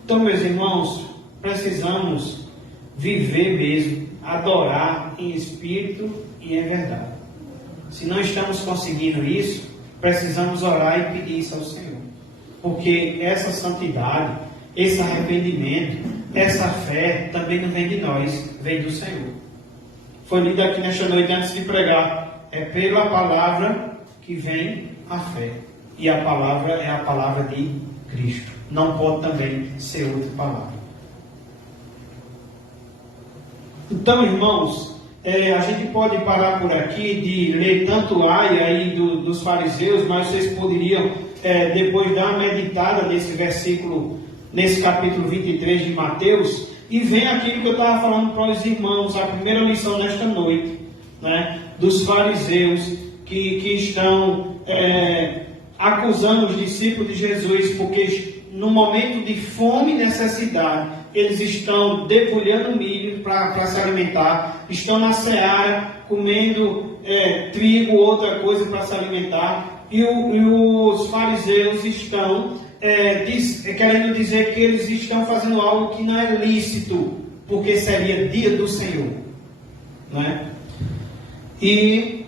Então, meus irmãos, precisamos viver mesmo, adorar em espírito e em verdade. Se não estamos conseguindo isso, precisamos orar e pedir isso ao Senhor. Porque essa santidade, esse arrependimento, essa fé também não vem de nós, vem do Senhor. Foi lido aqui nesta noite antes de pregar. É pela palavra que vem a fé. E a palavra é a palavra de Cristo. Não pode também ser outra palavra. Então, irmãos, a gente pode parar por aqui de ler tanto aia aí dos fariseus, mas vocês poderiam depois dar uma meditada nesse versículo, nesse capítulo 23 de Mateus, e vem aquilo que eu estava falando para os irmãos, a primeira lição nesta noite, né, dos fariseus que estão acusando os discípulos de Jesus, porque no momento de fome e necessidade, eles estão debulhando milho para se alimentar, estão na seara comendo trigo, outra coisa para se alimentar, e os fariseus estão querendo dizer que eles estão fazendo algo que não é lícito, porque seria dia do Senhor, né? E,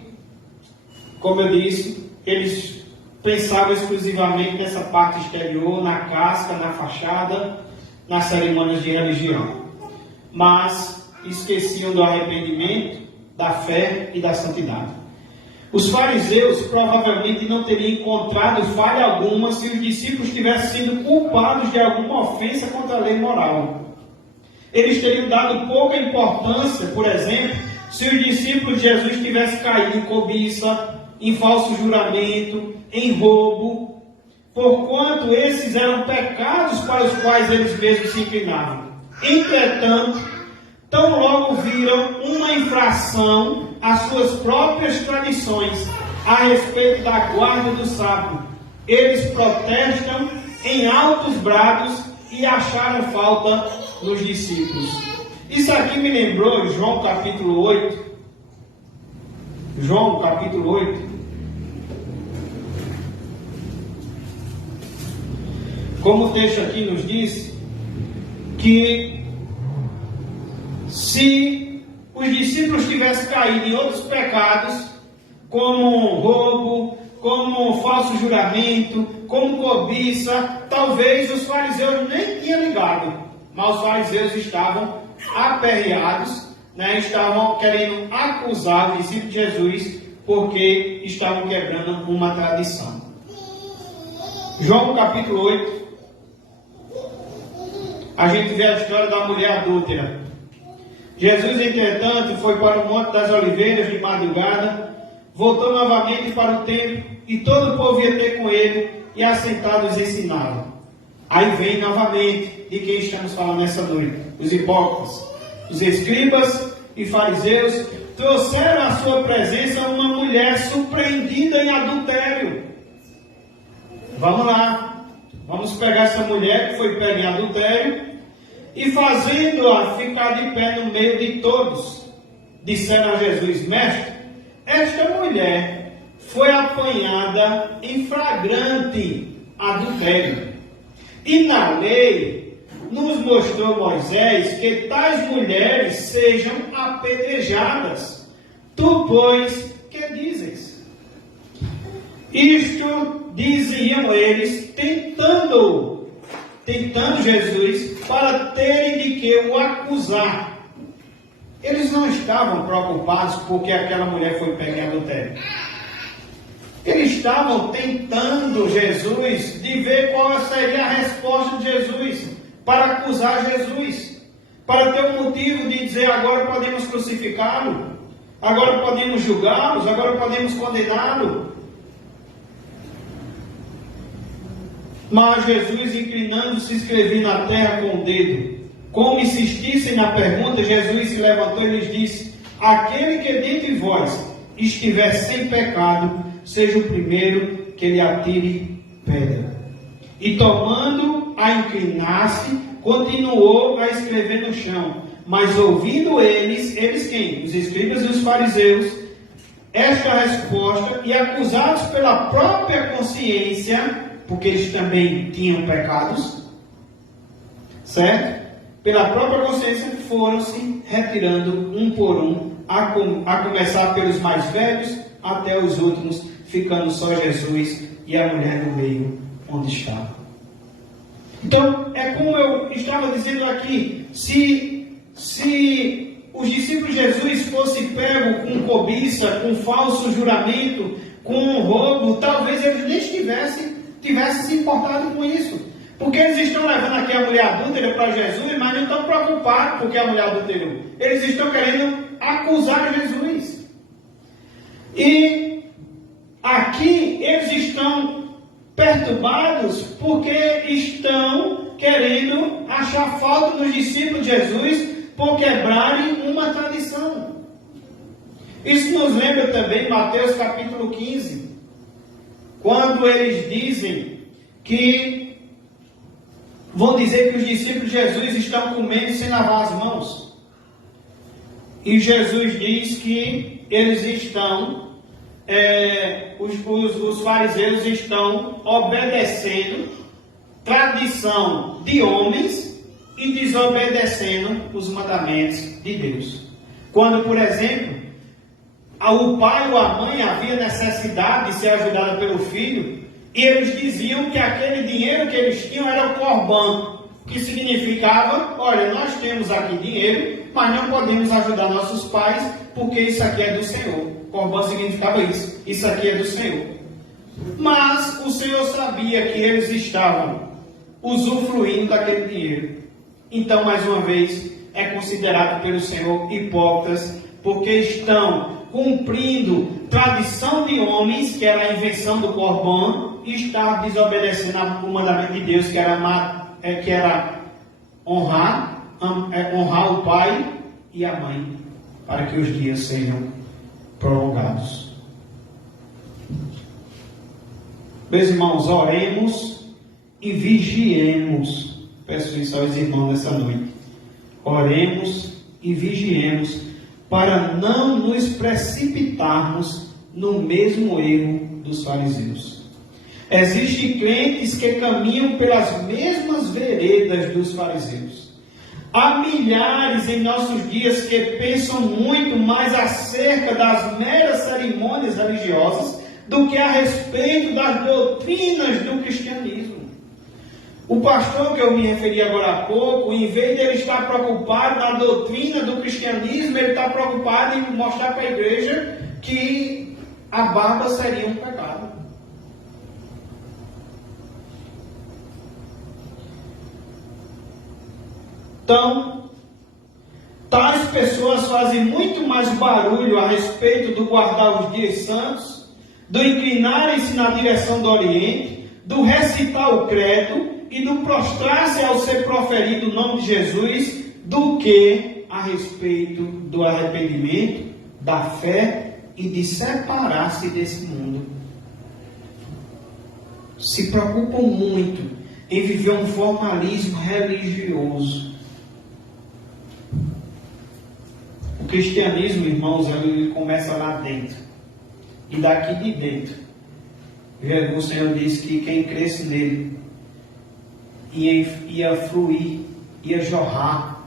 como eu disse, eles pensavam exclusivamente nessa parte exterior, na casca, na fachada, nas cerimônias de religião, mas esqueciam do arrependimento, da fé e da santidade. Os fariseus provavelmente não teriam encontrado falha alguma se os discípulos tivessem sido culpados de alguma ofensa contra a lei moral. Eles teriam dado pouca importância, por exemplo, se os discípulos de Jesus tivessem caído em cobiça, em falso juramento, em roubo, porquanto esses eram pecados para os quais eles mesmos se inclinavam. Entretanto, tão logo viram uma infração às suas próprias tradições a respeito da guarda do sábado, eles protestam em altos brados e acharam falta nos discípulos. Isso aqui me lembrou João capítulo 8. João capítulo 8. Como o texto aqui nos diz, que se os discípulos tivessem caído em outros pecados, como roubo, como falso juramento, como cobiça, talvez os fariseus nem tinham ligado, mas os fariseus estavam aperreados, né? Estavam querendo acusar os discípulos de Jesus, porque estavam quebrando uma tradição. João capítulo 8, a gente vê a história da mulher adúltera. Jesus, entretanto, foi para o Monte das Oliveiras de madrugada, voltou novamente para o templo, e todo o povo ia ter com ele, e assentados ensinavam. Aí vem novamente, de quem estamos falando nessa noite? Os hipócritas, os escribas e fariseus, trouxeram à sua presença uma mulher surpreendida em adultério. Vamos lá. Vamos pegar essa mulher que foi pega em adultério e fazendo-a ficar de pé no meio de todos, disseram a Jesus: Mestre, esta mulher foi apanhada em flagrante adultério. E na lei nos mostrou Moisés que tais mulheres sejam apedrejadas. Tu, pois, que dizes? Isto diziam eles, tentando Jesus, para terem de que o acusar. Eles não estavam preocupados porque aquela mulher foi pega em adultério. Eles estavam tentando Jesus, de ver qual seria a resposta de Jesus, para acusar Jesus, para ter um motivo de dizer: agora podemos crucificá-lo, agora podemos julgá-los, agora podemos condená-lo. Mas Jesus, inclinando-se, escrevia na terra com o dedo. Como insistissem na pergunta, Jesus se levantou e lhes disse: aquele que dentre vós estiver sem pecado, seja o primeiro que lhe atire pedra. E tomando a inclinar-se, continuou a escrever no chão. Mas ouvindo eles quem? Os escribas e os fariseus, esta resposta, e acusados pela própria consciência, porque eles também tinham pecados, certo? Pela própria consciência, foram-se retirando um por um, a começar pelos mais velhos até os últimos, ficando só Jesus e a mulher no meio onde estava. Então, é como eu estava dizendo aqui, se os discípulos de Jesus fossem pegos com cobiça, com falso juramento, com roubo, talvez eles nem tivessem se importado com isso. Porque eles estão levando aqui a mulher adúltera para Jesus, mas não estão preocupados porque a mulher adulterou. Eles estão querendo acusar Jesus. E aqui eles estão perturbados porque estão querendo achar falta nos discípulos de Jesus por quebrarem uma tradição. Isso nos lembra também Mateus capítulo 15, quando eles dizem que vão dizer que os discípulos de Jesus estão comendo sem lavar as mãos. E Jesus diz que eles estão, os fariseus estão obedecendo tradição de homens e desobedecendo os mandamentos de Deus. Quando, por exemplo, o pai ou a mãe havia necessidade de ser ajudada pelo filho, e eles diziam que aquele dinheiro que eles tinham era o corban, que significava: olha, nós temos aqui dinheiro, mas não podemos ajudar nossos pais, porque isso aqui é do Senhor. Corban significava isso aqui é do Senhor. Mas o Senhor sabia que eles estavam usufruindo daquele dinheiro. Então, mais uma vez, é considerado pelo Senhor hipócritas, porque estão cumprindo tradição de homens, que era a invenção do corban, e está desobedecendo o mandamento de Deus, que era honrar o pai e a mãe, para que os dias sejam prolongados. Meus irmãos, oremos e vigiemos. Peço isso aos irmãos nessa noite. Oremos e vigiemos, para não nos precipitarmos no mesmo erro dos fariseus. Existem crentes que caminham pelas mesmas veredas dos fariseus. Há milhares em nossos dias que pensam muito mais acerca das meras cerimônias religiosas do que a respeito das doutrinas do cristianismo. O pastor que eu me referi agora há pouco, em vez de ele estar preocupado na doutrina do cristianismo, ele está preocupado em mostrar para a igreja que a barba seria um pecado. Então, tais pessoas fazem muito mais barulho a respeito do guardar os dias santos, do inclinarem-se na direção do Oriente, do recitar o credo e do prostrar-se ao ser proferido o nome de Jesus, do que a respeito do arrependimento, da fé e de separar-se desse mundo. Se preocupam muito em viver um formalismo religioso. O cristianismo, irmãos, ele começa lá dentro. E daqui de dentro, o Senhor disse que quem cresce nele ia fluir, ia jorrar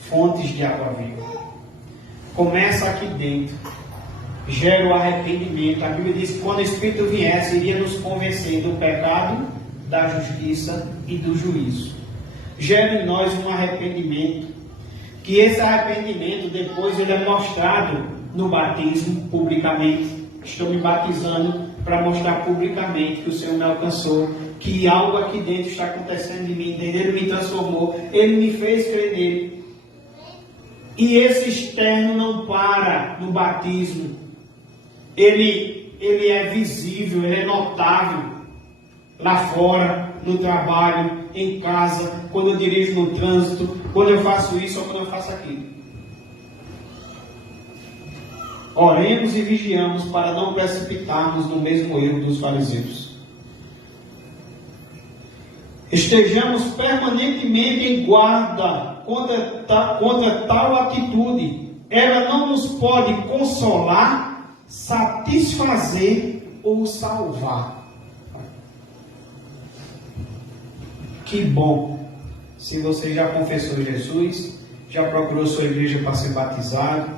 fontes de água viva. Começa aqui dentro, gera o arrependimento. A Bíblia diz que quando o Espírito viesse, iria nos convencer do pecado, da justiça e do juízo. Gera em nós um arrependimento, que esse arrependimento depois ele é mostrado no batismo publicamente. Estou me batizando para mostrar publicamente que o Senhor me alcançou, que algo aqui dentro está acontecendo em mim, entendeu? Ele me transformou, Ele me fez crer nele. E esse externo não para no batismo. Ele é visível, ele é notável lá fora. no trabalho, em casa, quando eu dirijo no trânsito, quando eu faço isso ou quando eu faço aquilo. Oremos e vigiamos para não precipitarmos no mesmo erro dos fariseus. Estejamos permanentemente em guarda contra tal atitude. Ela não nos pode consolar, satisfazer ou salvar. Que bom! Se você já confessou Jesus, já procurou sua igreja para ser batizado,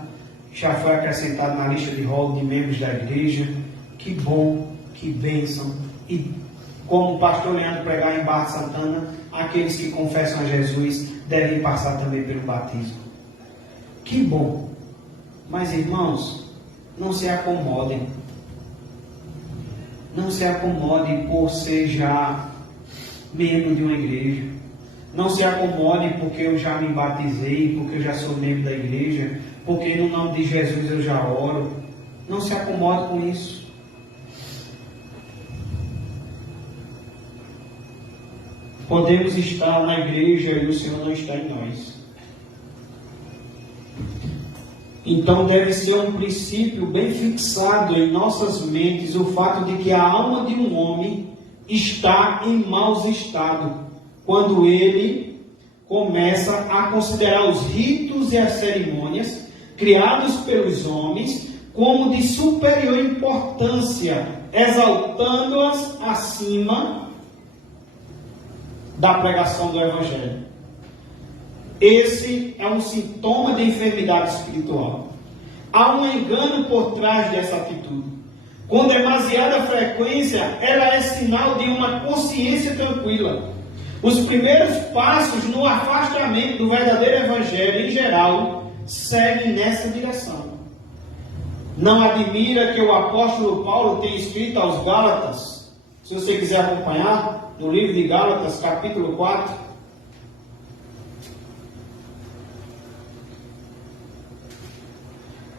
já foi acrescentado na lista de rol de membros da igreja, que bom, que bênção! E como o pastor Leandro pregar em Barra Santana, aqueles que confessam a Jesus devem passar também pelo batismo. Que bom! Mas irmãos, não se acomodem. Não se acomodem por ser já membro de uma igreja. Não se acomodem porque eu já me batizei, porque eu já sou membro da igreja, porque no nome de Jesus eu já oro. Não se acomode com isso. Podemos estar na igreja e o Senhor não está em nós. Então deve ser um princípio bem fixado em nossas mentes o fato de que a alma de um homem está em maus estados quando ele começa a considerar os ritos e as cerimônias criados pelos homens como de superior importância, exaltando-as acima da pregação do Evangelho. Esse é um sintoma de enfermidade espiritual. Há um engano por trás dessa atitude. Com demasiada frequência, ela é sinal de uma consciência tranquila. Os primeiros passos no afastamento do verdadeiro Evangelho, em geral, seguem nessa direção. Não admira que o apóstolo Paulo tenha escrito aos Gálatas, se você quiser acompanhar, no livro de Gálatas, capítulo 4,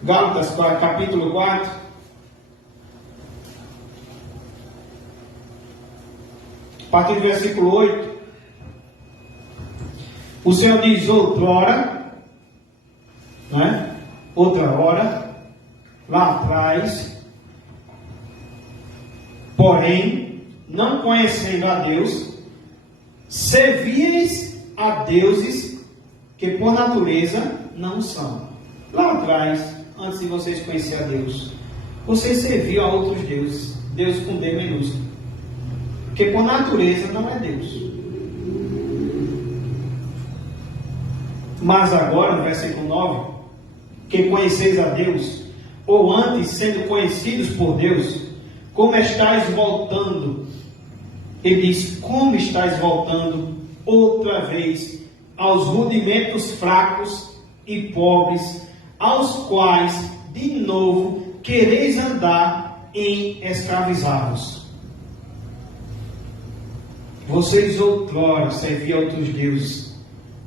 Gálatas, capítulo 4, a partir do versículo 8, o Senhor diz: outrora, né? Outra hora, lá atrás, porém, não conhecendo a Deus, servíeis a deuses que por natureza não são. Lá atrás, antes de vocês conhecerem a Deus, vocês serviam a outros deuses, Deus com D minúsculo, porque por natureza não é Deus. Mas agora, no versículo 9, que conheceis a Deus, ou antes sendo conhecidos por Deus, como estáis voltando? Ele diz: como estáis voltando outra vez aos rudimentos fracos e pobres, aos quais de novo quereis andar em escravizá-los. Vocês outrora serviam a outros deuses,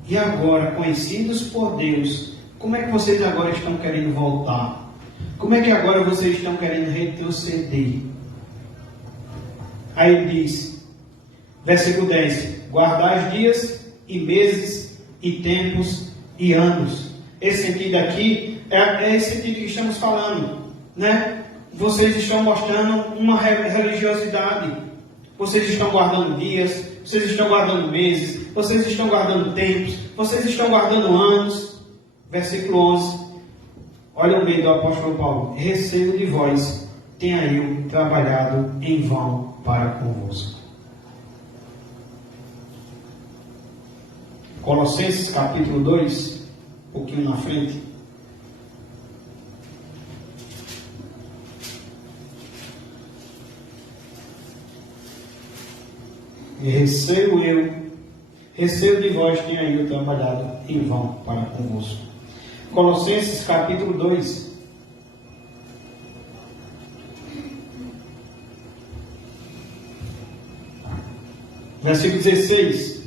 e agora, conhecidos por Deus, como é que vocês agora estão querendo voltar? Como é que agora vocês estão querendo retroceder? Aí ele diz, versículo 10: guardai dias e meses e tempos e anos. Esse sentido aqui é esse sentido que estamos falando, né? Vocês estão mostrando uma religiosidade. Vocês estão guardando dias, vocês estão guardando meses, vocês estão guardando tempos, vocês estão guardando anos. Versículo 11. Olha o meio do apóstolo Paulo: receio de vós, tenha eu trabalhado em vão para convosco. Colossenses capítulo 2, um pouquinho na frente. E receio de vós tenha eu trabalhado em vão para convosco. Colossenses capítulo 2. Versículo 16.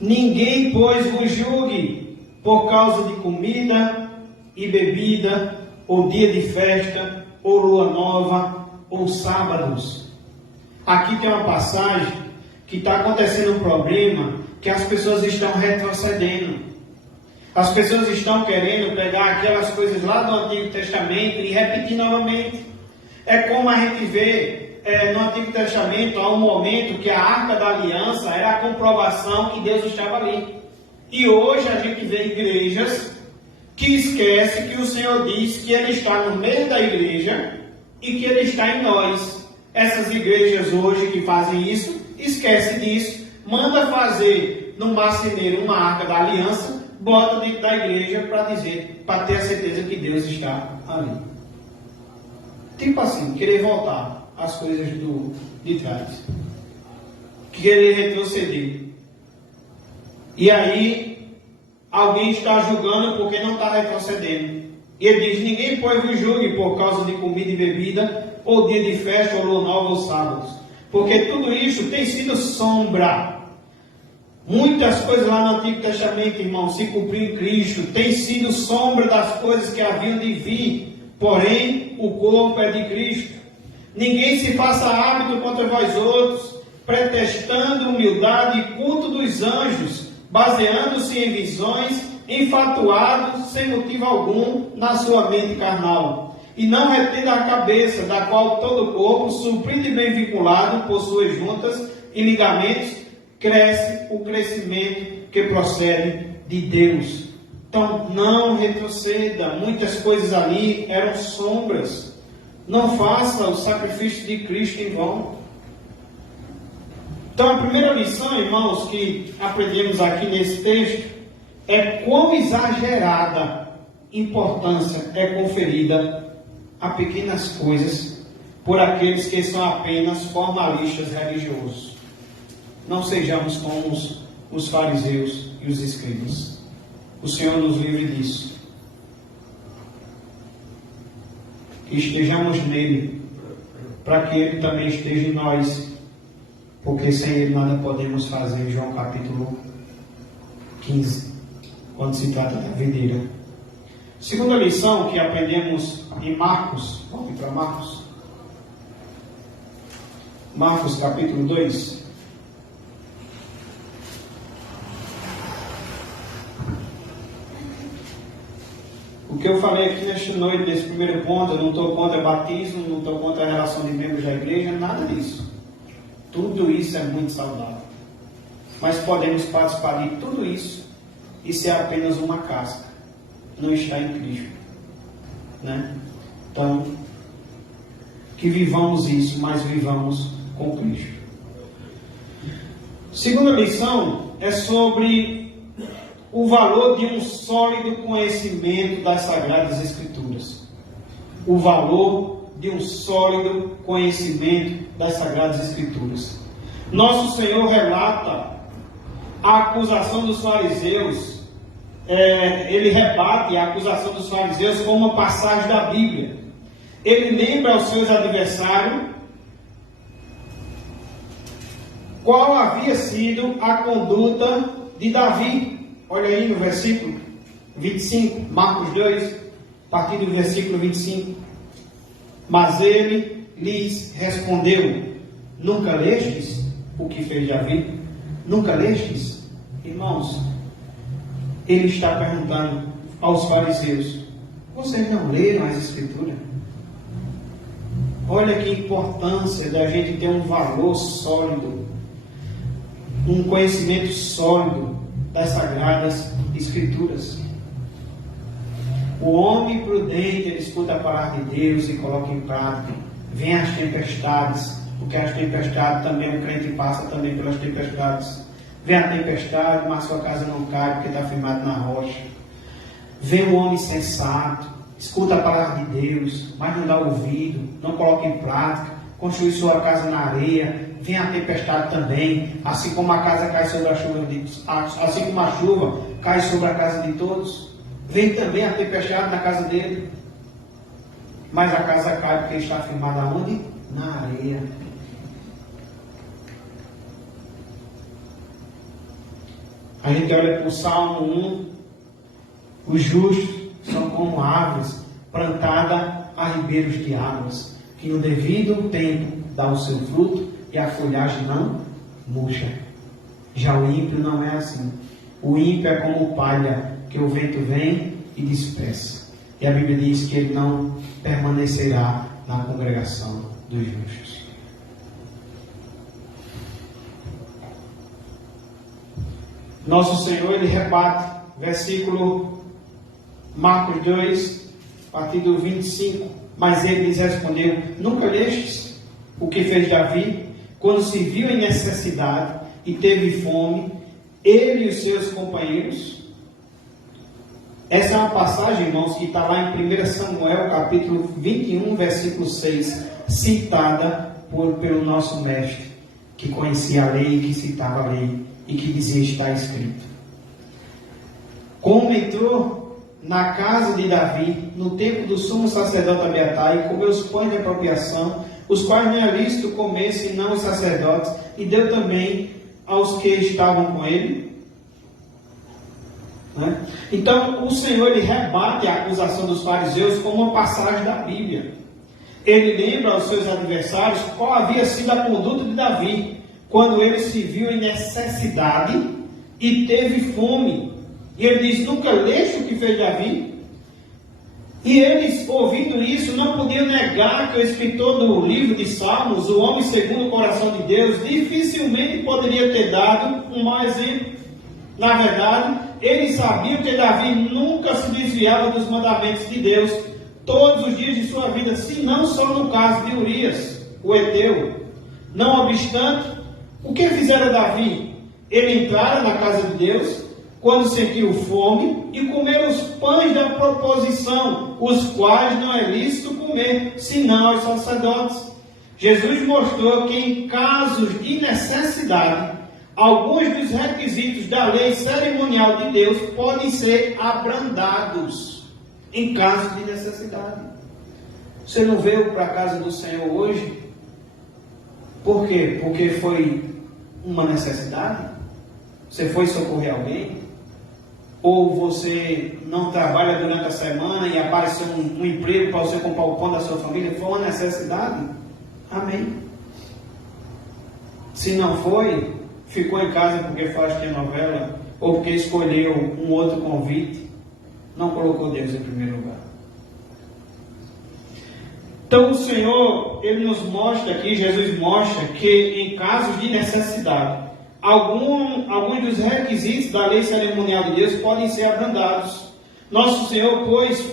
Ninguém, pois, vos julgue por causa de comida e bebida, ou dia de festa, ou lua nova, ou sábados. Aqui tem uma passagem que está acontecendo um problema, que as pessoas estão retrocedendo. As pessoas estão querendo pegar aquelas coisas lá do Antigo Testamento e repetir novamente. É como a gente vê no Antigo Testamento, há um momento que a Arca da Aliança era a comprovação que Deus estava ali. E hoje a gente vê igrejas que esquecem que o Senhor diz que Ele está no meio da igreja e que Ele está em nós. Essas igrejas hoje que fazem isso, esquecem disso, manda fazer no marceneiro uma Arca da Aliança, bota dentro da igreja para ter a certeza que Deus está ali. Tipo assim, querer voltar às coisas de trás. Querer retroceder. E aí, alguém está julgando porque não está retrocedendo. E ele diz, ninguém pois vos julgue por causa de comida e bebida, ou dia de festa, ou lua nova, ou sábados. Porque tudo isso tem sido sombra. Muitas coisas lá no Antigo Testamento, irmão, se cumpriu em Cristo, tem sido sombra das coisas que haviam de vir. Porém, o corpo é de Cristo. Ninguém se faça hábito contra vós outros, pretextando humildade e culto dos anjos, baseando-se em visões, enfatuados, sem motivo algum, na sua mente carnal. E não retendo a cabeça, da qual todo o corpo, suprido e bem vinculado por suas juntas e ligamentos, cresce o crescimento que procede de Deus. Então, não retroceda. Muitas coisas ali eram sombras. Não faça o sacrifício de Cristo em vão. Então, a primeira lição, irmãos, que aprendemos aqui nesse texto é quão exagerada importância é conferida a pequenas coisas por aqueles que são apenas formalistas religiosos. Não sejamos como os fariseus e os escribas. O Senhor nos livre disso. Que estejamos nele, para que ele também esteja em nós, porque sem ele nada podemos fazer. João capítulo 15, quando se trata da videira. Segunda lição que aprendemos em Marcos, vamos para Marcos. Marcos capítulo 2. O que eu falei aqui nesta noite, nesse primeiro ponto, eu não estou contra batismo, não estou contra a relação de membros da igreja, nada disso. Tudo isso é muito saudável. Mas podemos participar de tudo isso e ser apenas uma casca, não estar em Cristo. Né? Então, que vivamos isso, mas vivamos com Cristo. Segunda lição é sobre o valor de um sólido conhecimento das Sagradas Escrituras. O valor de um sólido conhecimento das Sagradas Escrituras. Nosso Senhor relata a acusação dos fariseus. Ele rebate a acusação dos fariseus com uma passagem da Bíblia. Ele lembra aos seus adversários qual havia sido a conduta de Davi. Olha aí no versículo 25, Marcos 2, a partir do versículo 25. Mas ele lhes respondeu: nunca lestes o que fez Davi? Nunca lestes? Irmãos, ele está perguntando aos fariseus: vocês não leram as Escrituras? Olha que importância da gente ter um valor sólido, um conhecimento sólido das Sagradas Escrituras. O homem prudente, ele escuta a palavra de Deus e coloca em prática. Vem as tempestades, porque as tempestades também, o crente passa também pelas tempestades. Vem a tempestade, mas sua casa não cai, porque está firmado na rocha. Vem o homem sensato, escuta a palavra de Deus, mas não dá ouvido, não coloca em prática, construi sua casa na areia. Vem a tempestade também, assim como a casa cai sobre a chuva, assim como a chuva cai sobre a casa de todos, vem também a tempestade na casa dele. Mas a casa cai porque está firmada onde? Na areia. A gente olha para o Salmo 1, os justos são como árvores plantadas a ribeiros de águas. que no devido tempo dá o seu fruto e a folhagem não murcha. Já o ímpio não é assim. O ímpio é como palha, que o vento vem e dispersa. E a Bíblia diz que ele não permanecerá na congregação dos justos. Nosso Senhor, Ele rebate, versículo Marcos 2, a partir do 25. Mas ele lhes respondeu: nunca lestes o que fez Davi, quando se viu em necessidade e teve fome, ele e os seus companheiros? Essa é uma passagem, irmãos, que está lá em 1 Samuel, capítulo 21, versículo 6, citada pelo nosso mestre, que conhecia a lei, que citava a lei, e que dizia: está escrito. Como entrou na casa de Davi, no tempo do sumo sacerdote Abiatar, e comeu os pães de apropriação, os quais não é lícito comer senão os sacerdotes, e deu também aos que estavam com ele. Então, o Senhor, ele rebate a acusação dos fariseus com uma passagem da Bíblia. Ele lembra aos seus adversários qual havia sido a conduta de Davi, quando ele se viu em necessidade e teve fome. E ele diz: nunca leste o que fez Davi? E eles, ouvindo isso, não podiam negar que o escritor do livro de Salmos, o homem segundo o coração de Deus, dificilmente poderia ter dado um mau exemplo. Na verdade, eles sabiam que Davi nunca se desviava dos mandamentos de Deus todos os dias de sua vida, se não só no caso de Urias, o heteu. Não obstante, o que fizera Davi? Ele entrara na casa de Deus quando sentiu fome e comer os pães da proposição, os quais não é lícito comer, senão aos sacerdotes. Jesus mostrou que em casos de necessidade, alguns dos requisitos da lei cerimonial de Deus podem ser abrandados em caso de necessidade. Você não veio para a casa do Senhor hoje? Por quê? Porque foi uma necessidade? Você foi socorrer alguém? Ou você não trabalha durante a semana e apareceu um emprego para você comprar o pão da sua família? Foi uma necessidade? Amém. Se não foi, ficou em casa porque faz novela, ou porque escolheu um outro convite, não colocou Deus em primeiro lugar. Então o Senhor, Ele nos mostra aqui, Jesus mostra que em casos de necessidade, alguns dos requisitos da lei cerimonial de Deus podem ser abrandados. Nosso Senhor, pois,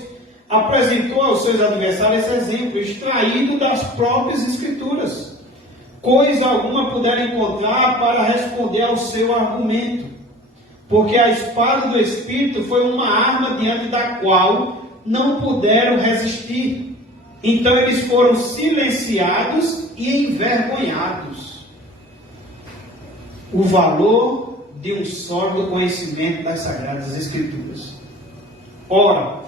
apresentou aos seus adversários esse exemplo, extraído das próprias Escrituras. Coisa alguma puderam encontrar para responder ao seu argumento, porque a espada do Espírito foi uma arma diante da qual não puderam resistir. Então eles foram silenciados e envergonhados. O valor de um sólido conhecimento das Sagradas Escrituras. Ora,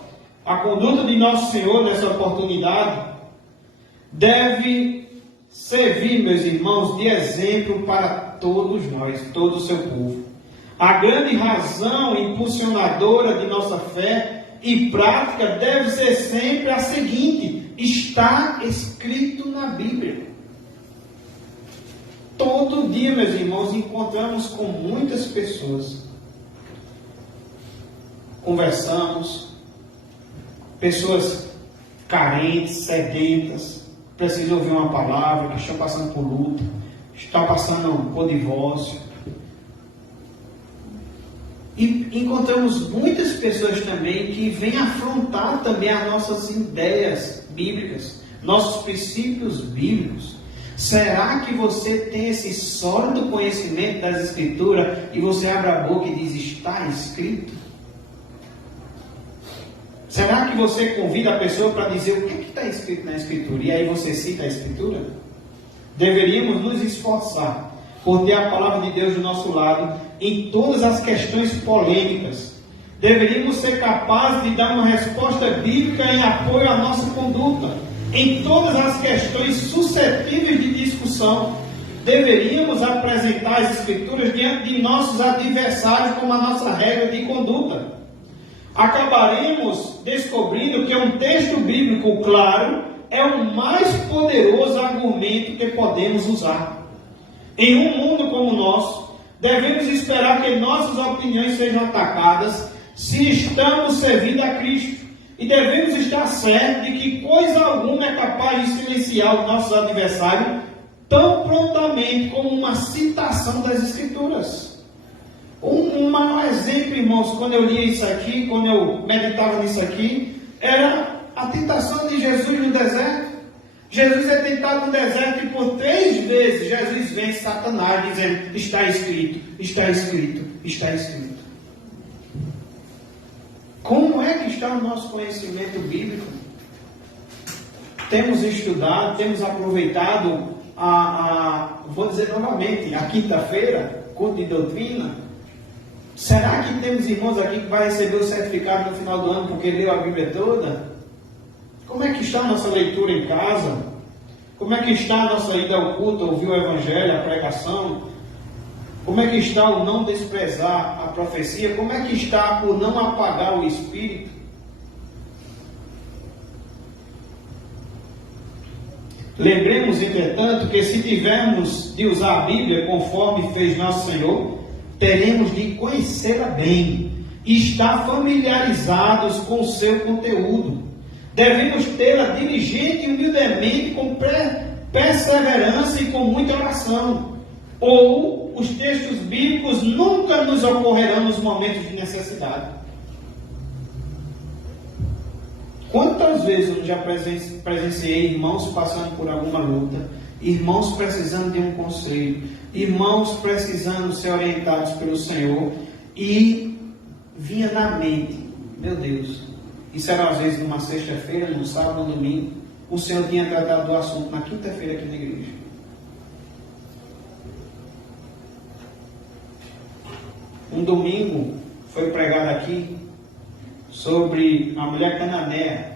a conduta de Nosso Senhor nessa oportunidade deve servir, meus irmãos, de exemplo para todos nós, todo o seu povo. A grande razão impulsionadora de nossa fé e prática deve ser sempre a seguinte: está escrito na Bíblia. Todo dia, meus irmãos, encontramos com muitas pessoas. Conversamos, pessoas carentes, sedentas, precisam ouvir uma palavra, que estão passando por luta, estão passando por divórcio. E encontramos muitas pessoas também que vêm afrontar também as nossas ideias bíblicas, nossos princípios bíblicos. Será que você tem esse sólido conhecimento das Escrituras e você abre a boca e diz: está escrito? Será que você convida a pessoa para dizer o que está escrito na Escritura e aí você cita a Escritura? Deveríamos nos esforçar por ter a palavra de Deus do nosso lado em todas as questões polêmicas. Deveríamos ser capazes de dar uma resposta bíblica em apoio à nossa conduta. Em todas as questões suscetíveis de discussão, deveríamos apresentar as Escrituras diante de nossos adversários como a nossa regra de conduta. Acabaremos descobrindo que um texto bíblico claro é o mais poderoso argumento que podemos usar. Em um mundo como o nosso, devemos esperar que nossas opiniões sejam atacadas se estamos servindo a Cristo. E devemos estar certos de que coisa alguma é capaz de silenciar os nossos adversários tão prontamente como uma citação das Escrituras. Um maior exemplo, irmãos, quando eu lia isso aqui, quando eu meditava nisso aqui, era a tentação de Jesus no deserto. Jesus é tentado no deserto e por 3 vezes Jesus vence Satanás dizendo: está escrito, está escrito, está escrito. Como é que está o nosso conhecimento bíblico? Temos estudado, temos aproveitado vou dizer novamente, a quinta-feira, culto de doutrina. Será que temos irmãos aqui que vai receber o certificado no final do ano porque leu a Bíblia toda? Como é que está a nossa leitura em casa? Como é que está a nossa ida ao culto, ouvir o Evangelho, a pregação? Como é que está o não desprezar a profecia? Como é que está o não apagar o Espírito? Lembremos, entretanto, que se tivermos de usar a Bíblia conforme fez nosso Senhor, teremos de conhecê-la bem e estar familiarizados com o seu conteúdo. Devemos tê-la diligente e humildemente, com perseverança e com muita oração. Ou os textos bíblicos nunca nos ocorrerão nos momentos de necessidade. Quantas vezes eu já presenciei irmãos passando por alguma luta, irmãos precisando de um conselho, irmãos precisando ser orientados pelo Senhor, e vinha na mente: meu Deus, isso era às vezes numa sexta-feira, num sábado, num domingo, o Senhor tinha tratado do assunto na quinta-feira aqui na igreja. Um domingo foi pregado aqui sobre a mulher cananeia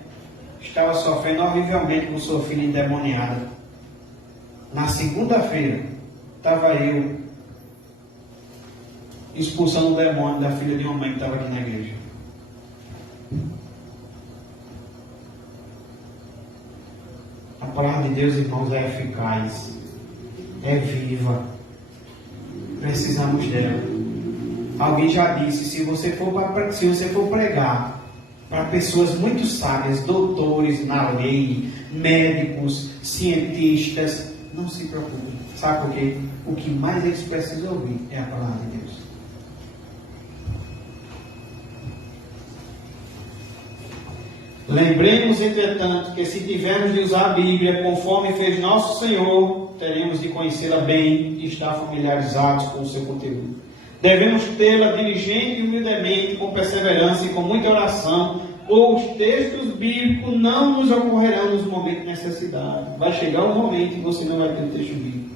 que estava sofrendo horrivelmente com sua filha endemoniada. Na segunda-feira estava eu expulsando o demônio da filha de uma mãe que estava aqui na igreja. A palavra de Deus, irmãos, é eficaz, é viva. Precisamos dela. Alguém já disse: se você for pregar para pessoas muito sábias, doutores na lei, médicos, cientistas, não se preocupe. Sabe por quê? O que mais eles precisam ouvir é a palavra de Deus. Lembremos, entretanto, que se tivermos de usar a Bíblia conforme fez nosso Senhor, teremos de conhecê-la bem e estar familiarizados com o seu conteúdo. Devemos tê-la diligente e humildemente, com perseverança e com muita oração, ou os textos bíblicos não nos ocorrerão nos momentos de necessidade. Vai chegar um momento que você não vai ter texto bíblico.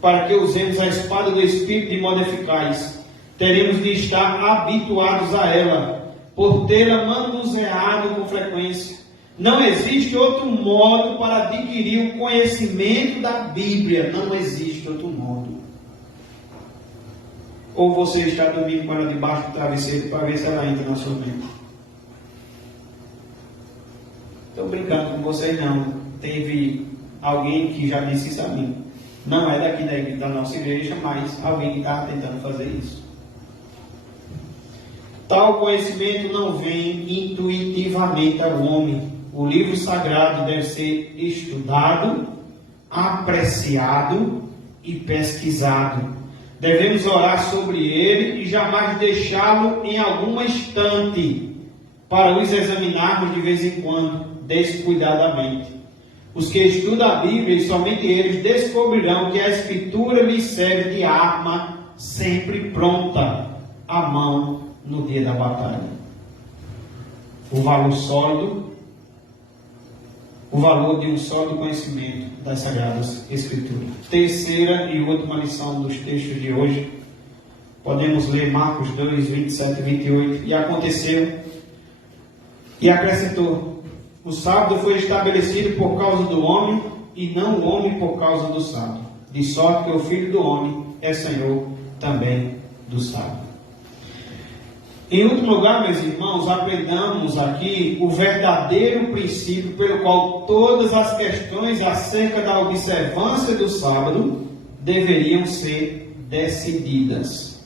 Para que usemos a espada do Espírito de modo eficaz, teremos de estar habituados a ela, por tê-la manuseado com frequência. Não existe outro modo para adquirir o conhecimento da Bíblia. Não existe outro modo. Ou você está dormindo para debaixo do travesseiro para ver se ela entra na sua mente. Estou brincando com vocês não. Teve alguém que já disse isso a mim. Não é daqui da nossa igreja, mas alguém que estava tentando fazer isso. Tal conhecimento não vem intuitivamente ao homem. O livro sagrado deve ser estudado, apreciado e pesquisado. Devemos orar sobre ele e jamais deixá-lo em alguma estante para os examinarmos de vez em quando, descuidadamente. Os que estudam a Bíblia, e somente eles, descobrirão que a Escritura lhes serve de arma sempre pronta à mão no dia da batalha. O valor sólido, o valor de um sólido conhecimento das Sagradas Escrituras. Terceira e última lição dos textos de hoje. Podemos ler Marcos 2, 27 e 28. E aconteceu, e acrescentou: o sábado foi estabelecido por causa do homem, e não o homem por causa do sábado. De sorte que o Filho do homem é Senhor também do sábado. Em último lugar, meus irmãos, aprendamos aqui o verdadeiro princípio pelo qual todas as questões acerca da observância do sábado deveriam ser decididas.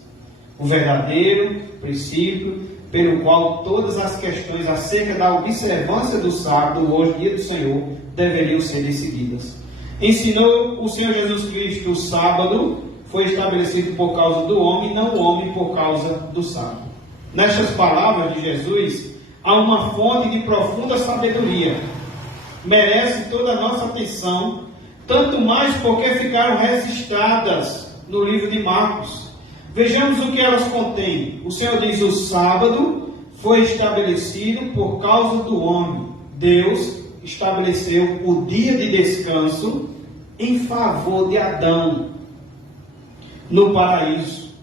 O verdadeiro princípio pelo qual todas as questões acerca da observância do sábado, hoje, dia do Senhor, deveriam ser decididas. Ensinou o Senhor Jesus Cristo: o sábado foi estabelecido por causa do homem, não o homem por causa do sábado. Nestas palavras de Jesus, há uma fonte de profunda sabedoria. Merece toda a nossa atenção, tanto mais porque ficaram registradas no livro de Marcos. Vejamos o que elas contêm. O Senhor diz: o sábado foi estabelecido por causa do homem. Deus estabeleceu o dia de descanso em favor de Adão. No paraíso,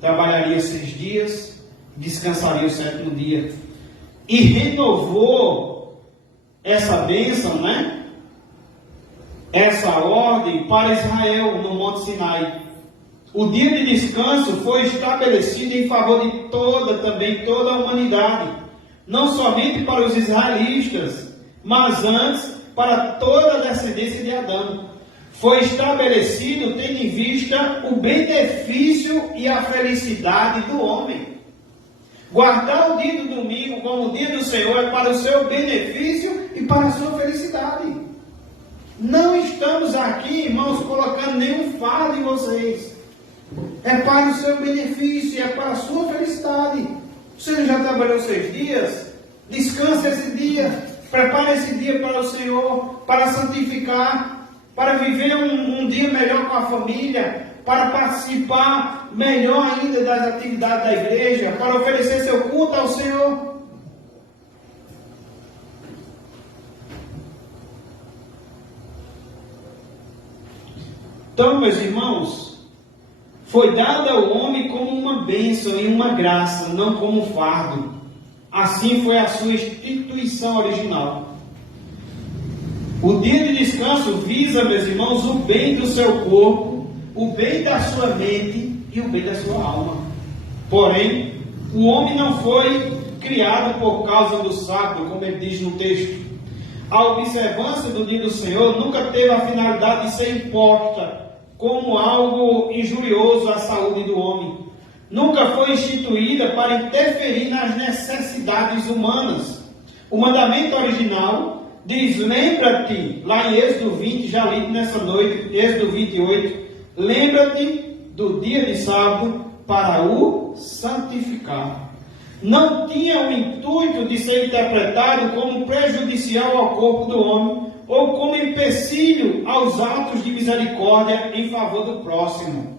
trabalharia 6 dias, descansaria o 7º dia. E renovou essa bênção, essa ordem para Israel no Monte Sinai. O dia de descanso foi estabelecido em favor de toda a humanidade. Não somente para os israelitas, mas antes para toda a descendência de Adão. Foi estabelecido tendo em vista o benefício e a felicidade do homem. Guardar o dia do domingo como o dia do Senhor é para o seu benefício e para a sua felicidade. Não estamos aqui, irmãos, colocando nenhum fardo em vocês. É para o seu benefício, é para a sua felicidade. Você já trabalhou 6 dias? Descanse esse dia. Prepare esse dia para o Senhor, para santificar, para viver um dia melhor com a família, para participar melhor ainda das atividades da igreja, para oferecer seu culto ao Senhor. Então, meus irmãos, foi dada ao homem como uma bênção e uma graça, não como um fardo. Assim foi a sua instituição original. O dia de descanso visa, meus irmãos, o bem do seu corpo, o bem da sua mente e o bem da sua alma. Porém, o homem não foi criado por causa do sábado, como ele diz no texto. A observância do dia do Senhor nunca teve a finalidade de ser imposta como algo injurioso à saúde do homem. Nunca foi instituída para interferir nas necessidades humanas. O mandamento original diz: lembra-te, lá em Êxodo 20, já lido nessa noite, Êxodo 28, lembra-te do dia de sábado para o santificar. Não tinha o intuito de ser interpretado como prejudicial ao corpo do homem ou como empecilho aos atos de misericórdia em favor do próximo.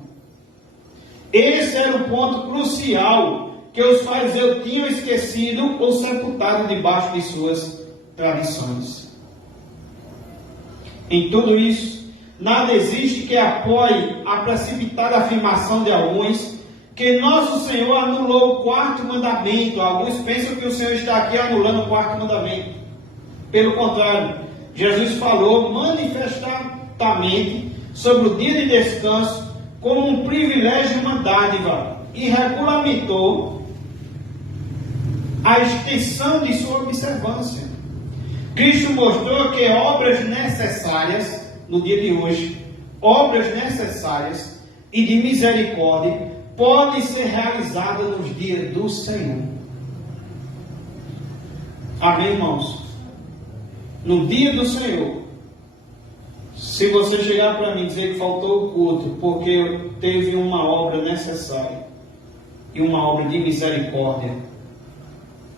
Esse era o ponto crucial que os fariseus tinham esquecido ou sepultado debaixo de suas tradições. Em tudo isso, nada existe que apoie a precipitada afirmação de alguns que nosso Senhor anulou o 4º mandamento. Alguns pensam que o Senhor está aqui anulando o 4º mandamento. Pelo contrário, Jesus falou manifestamente sobre o dia de descanso como um privilégio e uma dádiva, e regulamentou a extensão de sua observância. Cristo mostrou que obras necessárias, no dia de hoje, obras necessárias e de misericórdia, podem ser realizadas nos dias do Senhor. Amém, irmãos? No dia do Senhor, se você chegar para mim e dizer que faltou o culto porque teve uma obra necessária e uma obra de misericórdia,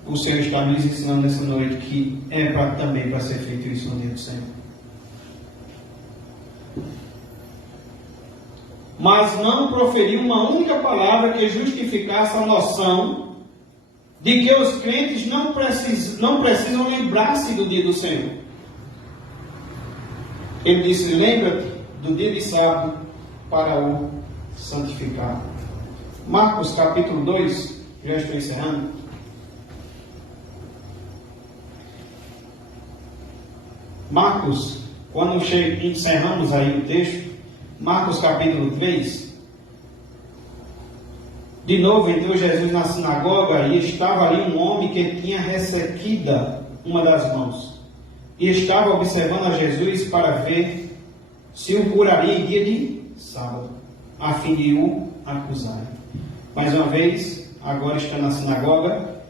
o Senhor está nos ensinando nessa noite que é também para ser feito isso no dia do Senhor. Mas não proferiu uma única palavra que justificasse a noção de que os crentes não precisam lembrar-se do dia do Senhor. Ele disse: lembra-te do dia de sábado para o santificar. Marcos capítulo 2, já estou encerrando. Marcos, quando encerramos aí o texto, Marcos capítulo 3, De novo entrou Jesus na sinagoga e estava ali um homem que tinha ressequida uma das mãos. E estava observando a Jesus para ver se o curaria em dia de sábado, a fim de o acusar. Mais uma vez, agora está na sinagoga,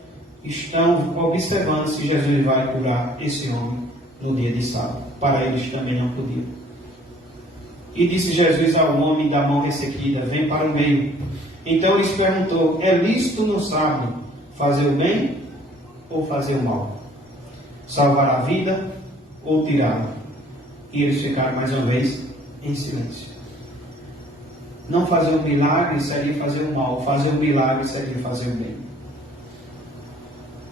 estão observando se Jesus vai curar esse homem no dia de sábado. Para eles também não podia. E disse Jesus ao homem da mão ressequida: vem para o meio. Então lhes perguntou: é lícito no sábado fazer o bem ou fazer o mal? Salvar a vida ou tirá-la? E eles ficaram mais uma vez em silêncio. Não fazer o milagre seria fazer o mal. Fazer o milagre seria fazer o bem.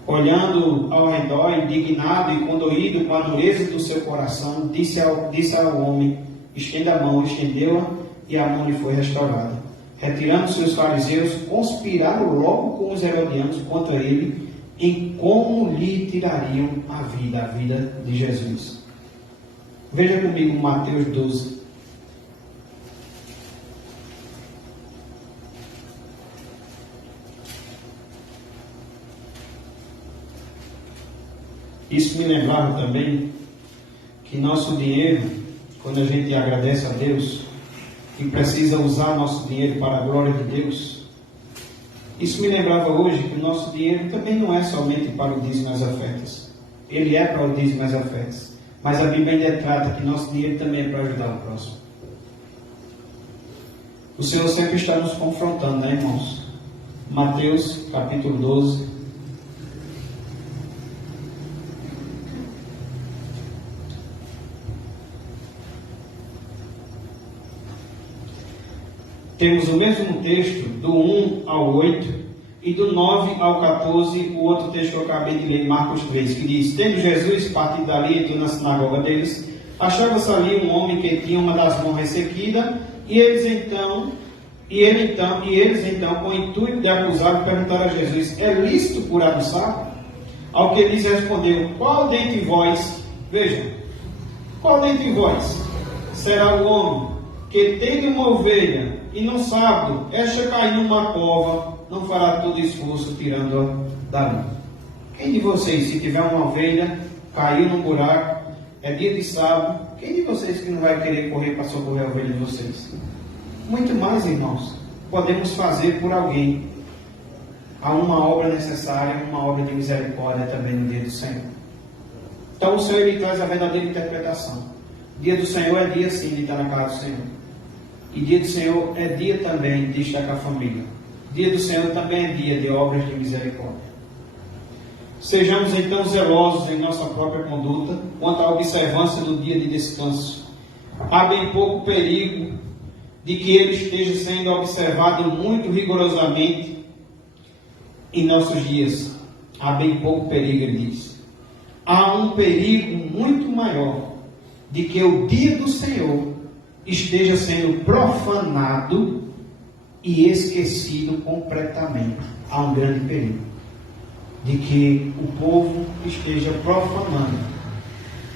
Olhando ao redor, indignado e condoído com a dureza do seu coração, disse ao homem: estenda a mão. Estendeu-a e a mão lhe foi restaurada. Retirando-se os fariseus, conspiraram logo com os herodianos contra ele, em como lhe tirariam a vida de Jesus. Veja comigo Mateus 12. Isso me lembrava também que nosso dinheiro, quando a gente agradece a Deus e precisa usar nosso dinheiro para a glória de Deus, isso me lembrava hoje que o nosso dinheiro também não é somente para o dízimo e as ofertas. Ele é para o dízimo e as ofertas. Mas a Bíblia ainda trata que nosso dinheiro também é para ajudar o próximo. O Senhor sempre está nos confrontando, né, irmãos? Mateus capítulo 12. Temos o mesmo texto, do 1 ao 8, e do 9 ao 14, o outro texto que eu acabei de ler, Marcos 3, que diz: tendo Jesus partido dali, entrou na sinagoga deles, achava-se ali um homem que tinha uma das mãos ressequida, e eles então, com o intuito de acusá-lo, perguntaram a Jesus: é lícito curar no sábado? Ao que lhes respondeu: qual dentre vós, vejam, qual dentre vós será o homem que tem uma ovelha e no sábado esta cair numa cova, não fará todo esforço tirando-a dali? Quem de vocês, se tiver uma ovelha, caiu num buraco, é dia de sábado, quem de vocês que não vai querer correr para socorrer a ovelha de vocês? Muito mais, irmãos, podemos fazer por alguém. Há uma obra necessária, uma obra de misericórdia também no dia do Senhor. Então o Senhor, ele traz a verdadeira interpretação. Dia do Senhor é dia sim de estar na casa do Senhor. E dia do Senhor é dia também de estar com a família. Dia do Senhor também é dia de obras de misericórdia. Sejamos então zelosos em nossa própria conduta quanto à observância do dia de descanso. Há bem pouco perigo de que ele esteja sendo observado muito rigorosamente em nossos dias. Há bem pouco perigo, ele diz. Há um perigo muito maior de que o dia do Senhor esteja sendo profanado e esquecido completamente. Há um grande perigo de que o povo esteja profanando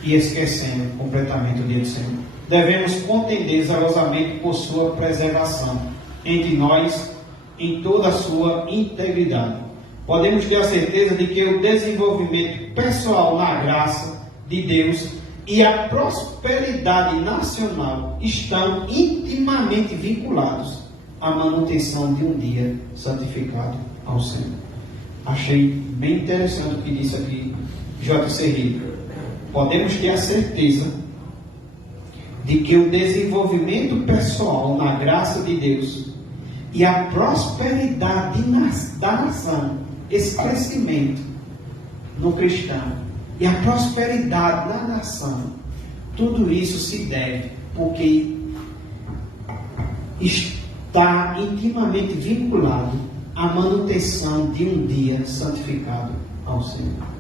e esquecendo completamente o dia do Senhor. Devemos contender zelosamente por sua preservação entre nós em toda a sua integridade. Podemos ter a certeza de que o desenvolvimento pessoal na graça de Deus e a prosperidade nacional estão intimamente vinculados à manutenção de um dia santificado ao Senhor. Achei bem interessante o que disse aqui J.C. Rico. Podemos ter a certeza de que o desenvolvimento pessoal na graça de Deus e a prosperidade da nação, esse crescimento no cristão e a prosperidade na nação, tudo isso se deve porque está intimamente vinculado à manutenção de um dia santificado ao Senhor.